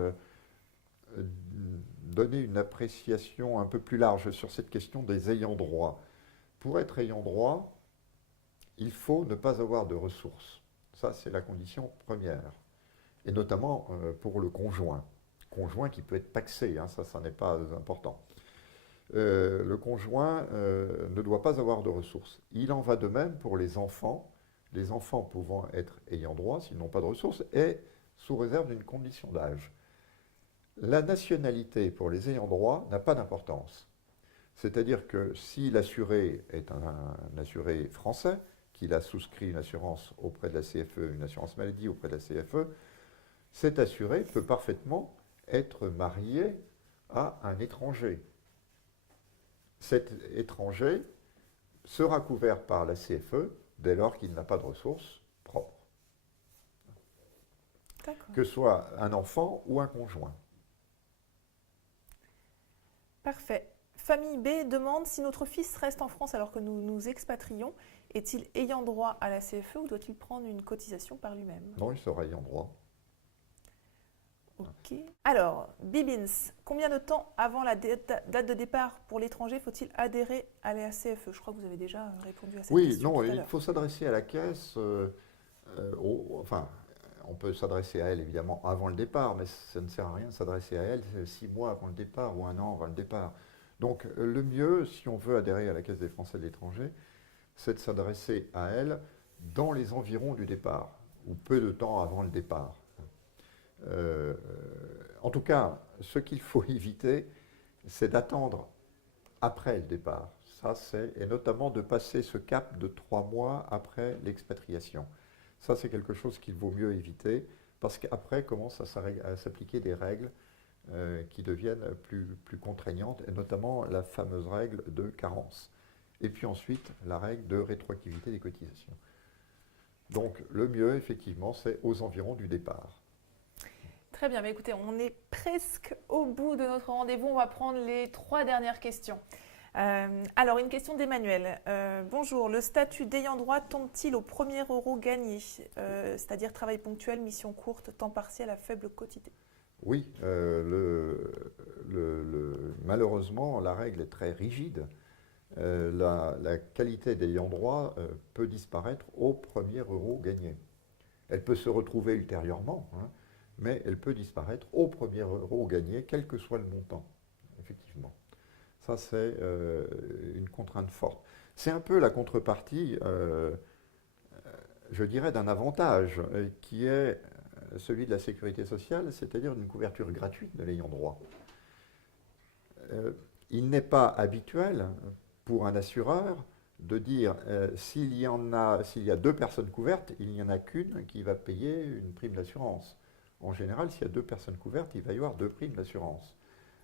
donner une appréciation un peu plus large sur cette question des ayants droit. Pour être ayant droit, il faut ne pas avoir de ressources. Ça, c'est la condition première. Et notamment pour le conjoint. Conjoint qui peut être pacsé, ça n'est pas important. Le conjoint ne doit pas avoir de ressources. Il en va de même pour les enfants pouvant être ayant droit, s'ils n'ont pas de ressources, et sous réserve d'une condition d'âge. La nationalité pour les ayants droit n'a pas d'importance. C'est-à-dire que si l'assuré est un assuré français, qu'il a souscrit une assurance auprès de la CFE, une assurance maladie auprès de la CFE, cet assuré peut parfaitement être marié à un étranger. Cet étranger sera couvert par la CFE dès lors qu'il n'a pas de ressources propres. Que ce soit un enfant ou un conjoint. Parfait. Famille B demande si notre fils reste en France alors que nous nous expatrions, est-il ayant droit à la CFE ou doit-il prendre une cotisation par lui-même? Non, il sera ayant droit. Ok. Alors, Bibins, combien de temps avant la date de départ pour l'étranger faut-il adhérer à la CFE? Je crois que vous avez déjà répondu à cette question. Oui, non, il faut s'adresser à la caisse. On peut s'adresser à elle évidemment avant le départ, mais ça ne sert à rien de s'adresser à elle 6 mois avant le départ ou 1 an avant le départ. Donc le mieux, si on veut adhérer à la Caisse des Français de l'étranger, c'est de s'adresser à elle dans les environs du départ, ou peu de temps avant le départ. En tout cas, ce qu'il faut éviter, c'est d'attendre après le départ. Et notamment de passer ce cap de 3 mois après l'expatriation. Ça, c'est quelque chose qu'il vaut mieux éviter, parce qu'après commencent à s'appliquer des règles qui deviennent plus contraignantes, et notamment la fameuse règle de carence. Et puis ensuite, la règle de rétroactivité des cotisations. Donc, le mieux, effectivement, c'est aux environs du départ. Très bien, mais écoutez, on est presque au bout de notre rendez-vous. On va prendre les 3 dernières questions. Alors, une question d'Emmanuel. Bonjour, le statut d'ayant droit tombe-t-il au premier euro gagné, c'est-à-dire travail ponctuel, mission courte, temps partiel à faible quotité? Oui, malheureusement, la règle est très rigide. La qualité d'ayant droit peut disparaître au premier euro gagné. Elle peut se retrouver ultérieurement, mais elle peut disparaître au premier euro gagné, quel que soit le montant, effectivement. Ça, c'est une contrainte forte. C'est un peu la contrepartie, je dirais, d'un avantage qui est celui de la sécurité sociale, c'est-à-dire d'une couverture gratuite de l'ayant droit. Il n'est pas habituel pour un assureur de dire s'il y a deux personnes couvertes, il n'y en a qu'une qui va payer une prime d'assurance. En général, s'il y a deux personnes couvertes, il va y avoir deux primes d'assurance.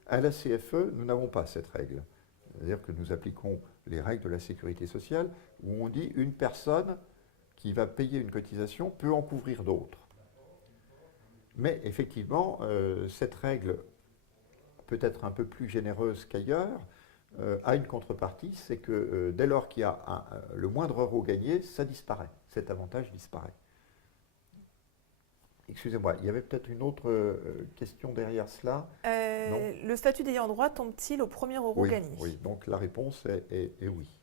À la CFE, nous n'avons pas cette règle. C'est-à-dire que nous appliquons les règles de la sécurité sociale où on dit une personne qui va payer une cotisation peut en couvrir d'autres. Mais effectivement, cette règle peut être un peu plus généreuse qu'ailleurs, a une contrepartie, c'est que dès lors qu'il y a le moindre euro gagné, ça disparaît. Cet avantage disparaît. Excusez-moi, il y avait peut-être une autre question derrière cela. Le statut d'ayant droit tombe-t-il au premier euro gagné? Oui, donc la réponse est oui.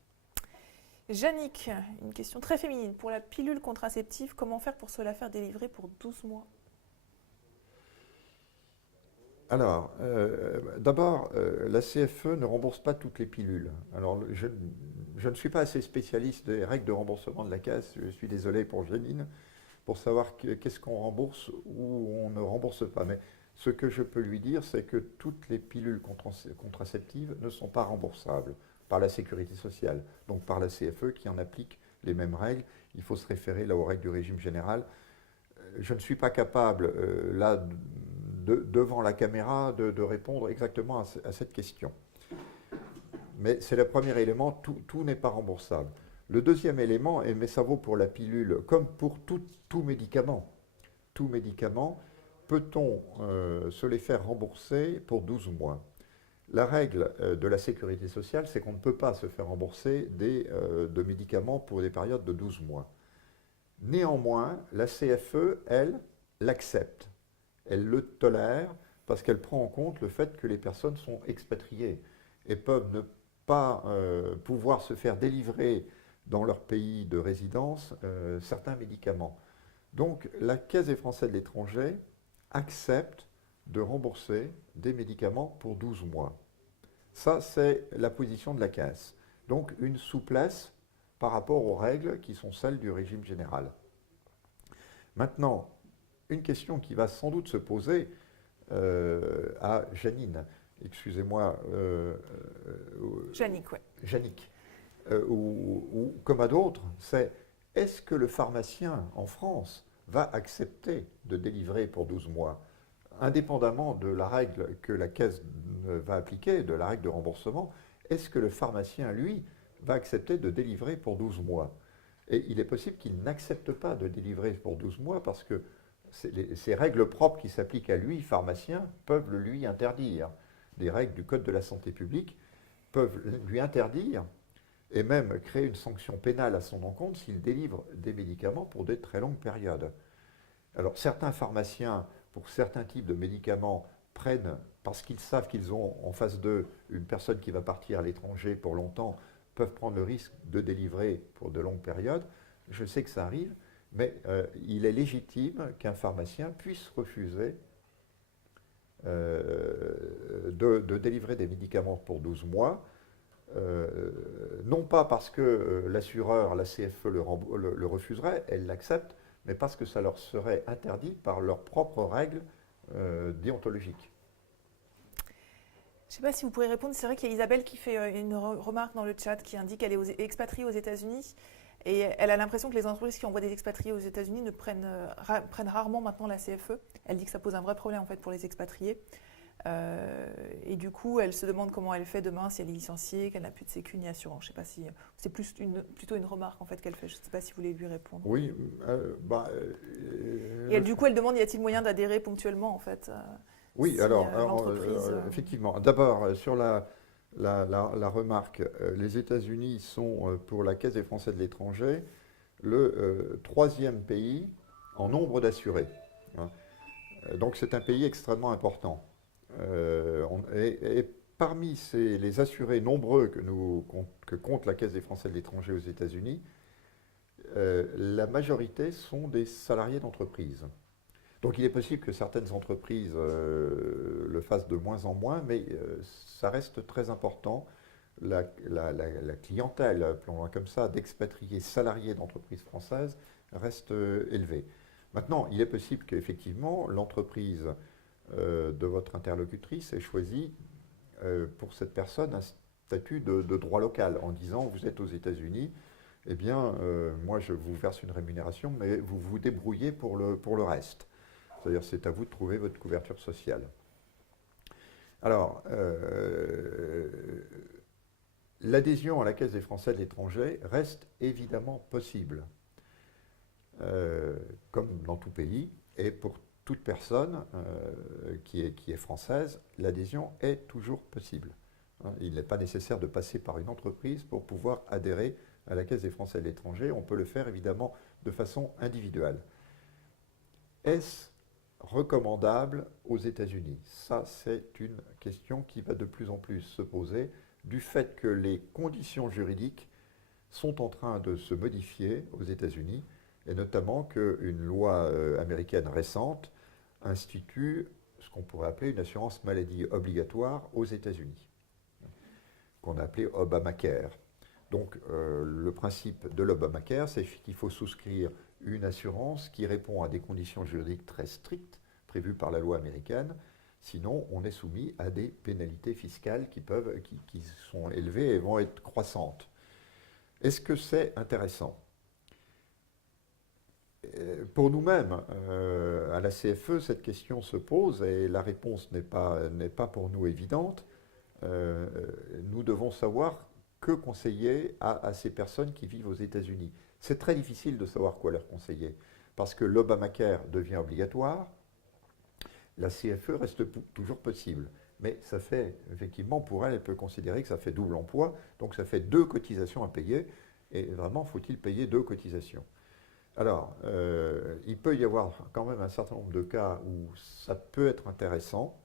Jannick, une question très féminine. Pour la pilule contraceptive, comment faire pour se la faire délivrer pour 12 mois? Alors, d'abord, la CFE ne rembourse pas toutes les pilules. Alors, je ne suis pas assez spécialiste des règles de remboursement de la caisse, je suis désolé pour Janine, pour savoir qu'est-ce qu'on rembourse ou on ne rembourse pas. Mais ce que je peux lui dire, c'est que toutes les pilules contraceptives ne sont pas remboursables par la sécurité sociale, donc par la CFE qui en applique les mêmes règles. Il faut se référer là aux règles du régime général. Je ne suis pas capable, là, devant la caméra, de répondre exactement à cette question. Mais c'est le premier élément, tout n'est pas remboursable. Le deuxième élément, mais ça vaut pour la pilule, comme pour tout médicament. Tout médicament, peut-on se les faire rembourser pour 12 mois? La règle de la sécurité sociale, c'est qu'on ne peut pas se faire rembourser de médicaments pour des périodes de 12 mois. Néanmoins, la CFE, elle, l'accepte. Elle le tolère parce qu'elle prend en compte le fait que les personnes sont expatriées et peuvent ne pas pouvoir se faire délivrer dans leur pays de résidence certains médicaments. Donc la Caisse des Français de l'étranger accepte de rembourser des médicaments pour 12 mois. Ça, c'est la position de la Caisse. Donc une souplesse par rapport aux règles qui sont celles du régime général. Maintenant, une question qui va sans doute se poser à Janine, excusez-moi. Jannick, oui. Jannick, ou comme à d'autres, c'est est-ce que le pharmacien en France va accepter de délivrer pour 12 mois, indépendamment de la règle que la Caisse va appliquer, de la règle de remboursement, est-ce que le pharmacien, lui, va accepter de délivrer pour 12 mois? Et il est possible qu'il n'accepte pas de délivrer pour 12 mois parce que ces règles propres qui s'appliquent à lui, pharmacien, peuvent le lui interdire. Des règles du Code de la santé publique peuvent lui interdire et même créer une sanction pénale à son encontre s'il délivre des médicaments pour de très longues périodes. Alors certains pharmaciens, pour certains types de médicaments, prennent, parce qu'ils savent qu'ils ont en face d'eux une personne qui va partir à l'étranger pour longtemps, peuvent prendre le risque de délivrer pour de longues périodes. Je sais que ça arrive, mais il est légitime qu'un pharmacien puisse refuser de délivrer des médicaments pour 12 mois, non pas parce que l'assureur, la CFE, le refuserait, elle l'accepte, mais parce que ça leur serait interdit par leurs propres règles déontologiques. Je ne sais pas si vous pourrez répondre. C'est vrai qu'il y a Isabelle qui fait une remarque dans le chat qui indique qu'elle est expatriée aux États-Unis et elle a l'impression que les entreprises qui envoient des expatriés aux États-Unis prennent rarement maintenant la CFE. Elle dit que ça pose un vrai problème en fait pour les expatriés. Et du coup, elle se demande comment elle fait demain si elle est licenciée, qu'elle n'a plus de sécu ni assurance. Je ne sais pas si c'est plutôt une remarque en fait qu'elle fait. Je ne sais pas si vous voulez lui répondre. Oui. Et elle, du coup, elle demande y a-t-il moyen d'adhérer ponctuellement en fait. Oui, si, alors, effectivement. D'abord, sur la remarque, les États-Unis sont, pour la Caisse des Français de l'étranger, le troisième pays en nombre d'assurés. Hein. Donc c'est un pays extrêmement important. Et parmi les assurés nombreux que compte la Caisse des Français de l'étranger aux États-Unis, la majorité sont des salariés d'entreprise. Donc il est possible que certaines entreprises le fassent de moins en moins, mais ça reste très important. La clientèle, appelons-la comme ça, d'expatriés salariés d'entreprises françaises reste élevée. Maintenant, il est possible qu'effectivement, l'entreprise de votre interlocutrice ait choisi pour cette personne un statut de droit local en disant vous êtes aux États-Unis, eh bien, moi je vous verse une rémunération, mais vous vous débrouillez pour le reste. C'est-à-dire c'est à vous de trouver votre couverture sociale. Alors, l'adhésion à la Caisse des Français de l'étranger reste évidemment possible, comme dans tout pays, et pour toute personne qui est française, l'adhésion est toujours possible. Il n'est pas nécessaire de passer par une entreprise pour pouvoir adhérer à la Caisse des Français de l'étranger. On peut le faire évidemment de façon individuelle. Est-ce recommandable aux États-Unis? Ça, c'est une question qui va de plus en plus se poser du fait que les conditions juridiques sont en train de se modifier aux États-Unis, et notamment qu'une loi américaine récente institue ce qu'on pourrait appeler une assurance maladie obligatoire aux États-Unis, qu'on a appelé Obamacare. Donc le principe de l'Obamacare, c'est qu'il faut souscrire une assurance qui répond à des conditions juridiques très strictes prévues par la loi américaine. Sinon, on est soumis à des pénalités fiscales qui sont élevées et vont être croissantes. Est-ce que c'est intéressant? Pour nous-mêmes, à la CFE, cette question se pose et la réponse n'est pas pour nous évidente. Nous devons savoir que conseiller à ces personnes qui vivent aux États-Unis. C'est très difficile de savoir quoi leur conseiller, parce que l'Obamacare devient obligatoire, la CFE reste toujours possible. Mais ça fait, effectivement, pour elle, elle peut considérer que ça fait double emploi, donc ça fait 2 cotisations à payer, et vraiment, faut-il payer 2 cotisations? Alors, il peut y avoir quand même un certain nombre de cas où ça peut être intéressant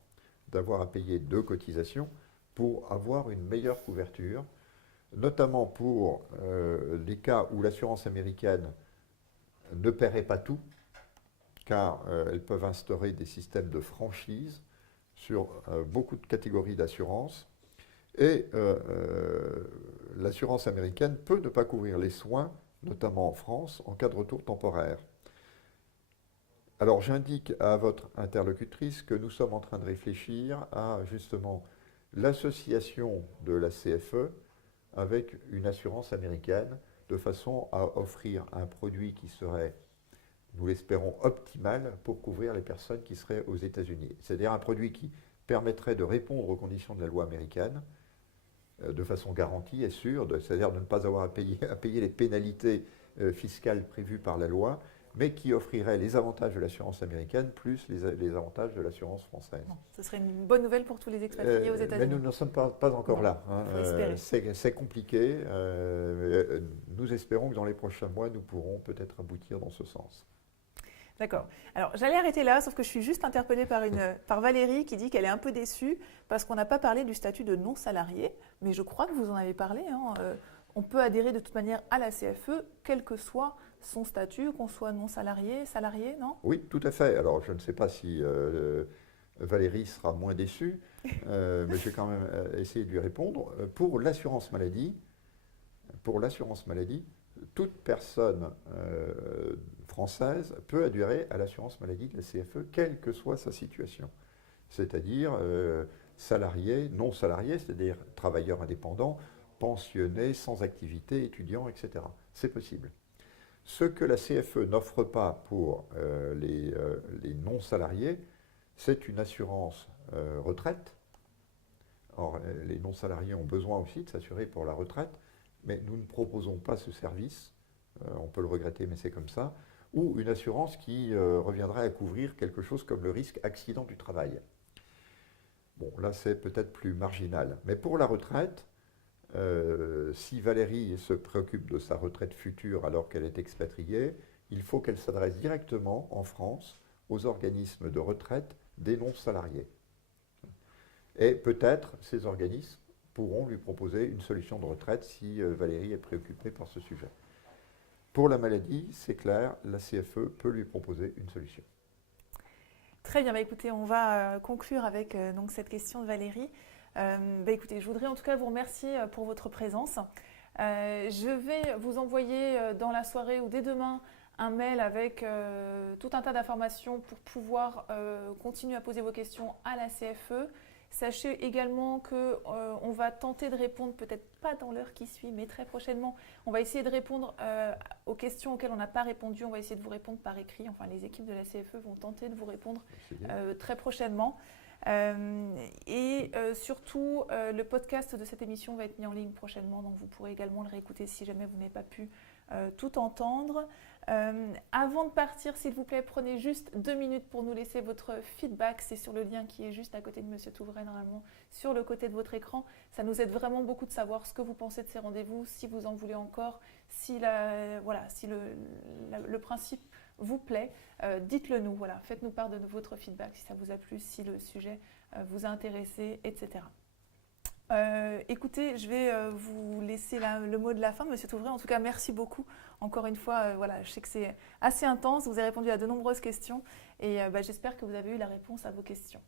d'avoir à payer 2 cotisations pour avoir une meilleure couverture, notamment pour les cas où l'assurance américaine ne paierait pas tout, car elles peuvent instaurer des systèmes de franchise sur beaucoup de catégories d'assurance. Et l'assurance américaine peut ne pas couvrir les soins, notamment en France, en cas de retour temporaire. Alors j'indique à votre interlocutrice que nous sommes en train de réfléchir à justement l'association de la CFE avec une assurance américaine, de façon à offrir un produit qui serait, nous l'espérons, optimal pour couvrir les personnes qui seraient aux États-Unis. C'est-à-dire un produit qui permettrait de répondre aux conditions de la loi américaine de façon garantie et sûre, c'est-à-dire de ne pas avoir à payer les pénalités fiscales prévues par la loi, mais qui offrirait les avantages de l'assurance américaine plus les avantages de l'assurance française. Bon, ce serait une bonne nouvelle pour tous les expatriés aux États-Unis. Mais nous n'en sommes pas encore là. C'est compliqué. Nous espérons que dans les prochains mois, nous pourrons peut-être aboutir dans ce sens. D'accord. Alors, j'allais arrêter là, sauf que je suis juste interpellée par Valérie qui dit qu'elle est un peu déçue parce qu'on n'a pas parlé du statut de non-salarié, mais je crois que vous en avez parlé. On peut adhérer de toute manière à la CFE, quel que soit son statut, qu'on soit non-salarié, salarié, non? Oui, tout à fait. Alors, je ne sais pas si Valérie sera moins déçue, mais je vais quand même essayer de lui répondre. Pour l'assurance maladie, toute personne française peut adhérer à l'assurance maladie de la CFE, quelle que soit sa situation. C'est-à-dire salarié, non salarié, c'est-à-dire travailleur indépendant, pensionné, sans activité, étudiant, etc. C'est possible. Ce que la CFE n'offre pas pour les non-salariés, c'est une assurance retraite. Or, les non-salariés ont besoin aussi de s'assurer pour la retraite, mais nous ne proposons pas ce service, on peut le regretter, mais c'est comme ça, ou une assurance qui reviendrait à couvrir quelque chose comme le risque accident du travail. Bon, là c'est peut-être plus marginal. Mais pour la retraite, si Valérie se préoccupe de sa retraite future alors qu'elle est expatriée, il faut qu'elle s'adresse directement en France aux organismes de retraite des non-salariés. Et peut-être ces organismes pourront lui proposer une solution de retraite si Valérie est préoccupée par ce sujet. Pour la maladie, c'est clair, la CFE peut lui proposer une solution. Très bien, écoutez, on va conclure avec donc cette question de Valérie. Écoutez, je voudrais en tout cas vous remercier pour votre présence. Je vais vous envoyer dans la soirée ou dès demain un mail avec tout un tas d'informations pour pouvoir continuer à poser vos questions à la CFE. Sachez également qu'on va tenter de répondre, peut-être pas dans l'heure qui suit, mais très prochainement. On va essayer de répondre aux questions auxquelles on n'a pas répondu. On va essayer de vous répondre par écrit. Enfin, les équipes de la CFE vont tenter de vous répondre très prochainement. Surtout, le podcast de cette émission va être mis en ligne prochainement, donc vous pourrez également le réécouter si jamais vous n'avez pas pu tout entendre. Avant de partir, s'il vous plaît, prenez juste 2 minutes pour nous laisser votre feedback. C'est sur le lien qui est juste à côté de Monsieur Touvray, normalement, sur le côté de votre écran. Ça nous aide vraiment beaucoup de savoir ce que vous pensez de ces rendez-vous, si vous en voulez encore, si le principe vous plaît, dites-le nous. Voilà, faites-nous part de votre feedback si ça vous a plu, si le sujet vous a intéressé, etc. Écoutez, je vais vous laisser le mot de la fin, Monsieur Touvray. En tout cas, merci beaucoup. Encore une fois, je sais que c'est assez intense. Vous avez répondu à de nombreuses questions et j'espère que vous avez eu la réponse à vos questions.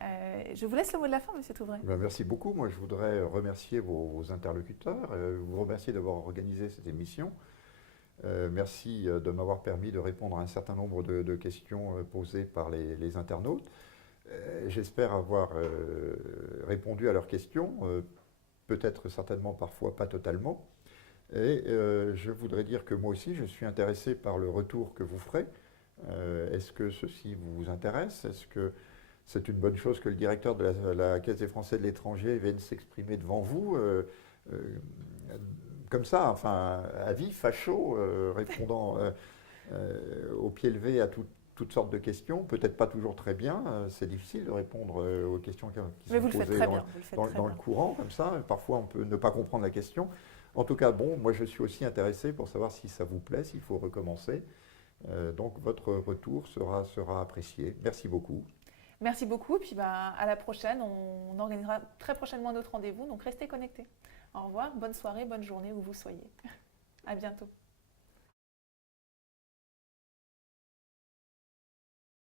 Je vous laisse le mot de la fin, Monsieur Touvray. Merci beaucoup. Moi, je voudrais remercier vos interlocuteurs, vous remercier d'avoir organisé cette émission. Merci de m'avoir permis de répondre à un certain nombre de questions posées par les internautes. J'espère avoir répondu à leurs questions, peut-être certainement parfois pas totalement. Et je voudrais dire que moi aussi je suis intéressé par le retour que vous ferez. Est-ce que ceci vous intéresse? Est-ce que c'est une bonne chose que le directeur de la Caisse des Français de l'étranger vienne s'exprimer devant vous comme ça, enfin à vif, à chaud, répondant au pied levé à toutes sortes de questions, peut-être pas toujours très bien, c'est difficile de répondre aux questions qui sont posées dans le courant, comme ça, parfois on peut ne pas comprendre la question. En tout cas, bon, moi je suis aussi intéressé pour savoir si ça vous plaît, s'il faut recommencer. Donc votre retour sera apprécié. Merci beaucoup. Merci beaucoup, puis à la prochaine, on organisera très prochainement un autre rendez-vous, donc restez connectés. Au revoir, bonne soirée, bonne journée où vous soyez. À bientôt.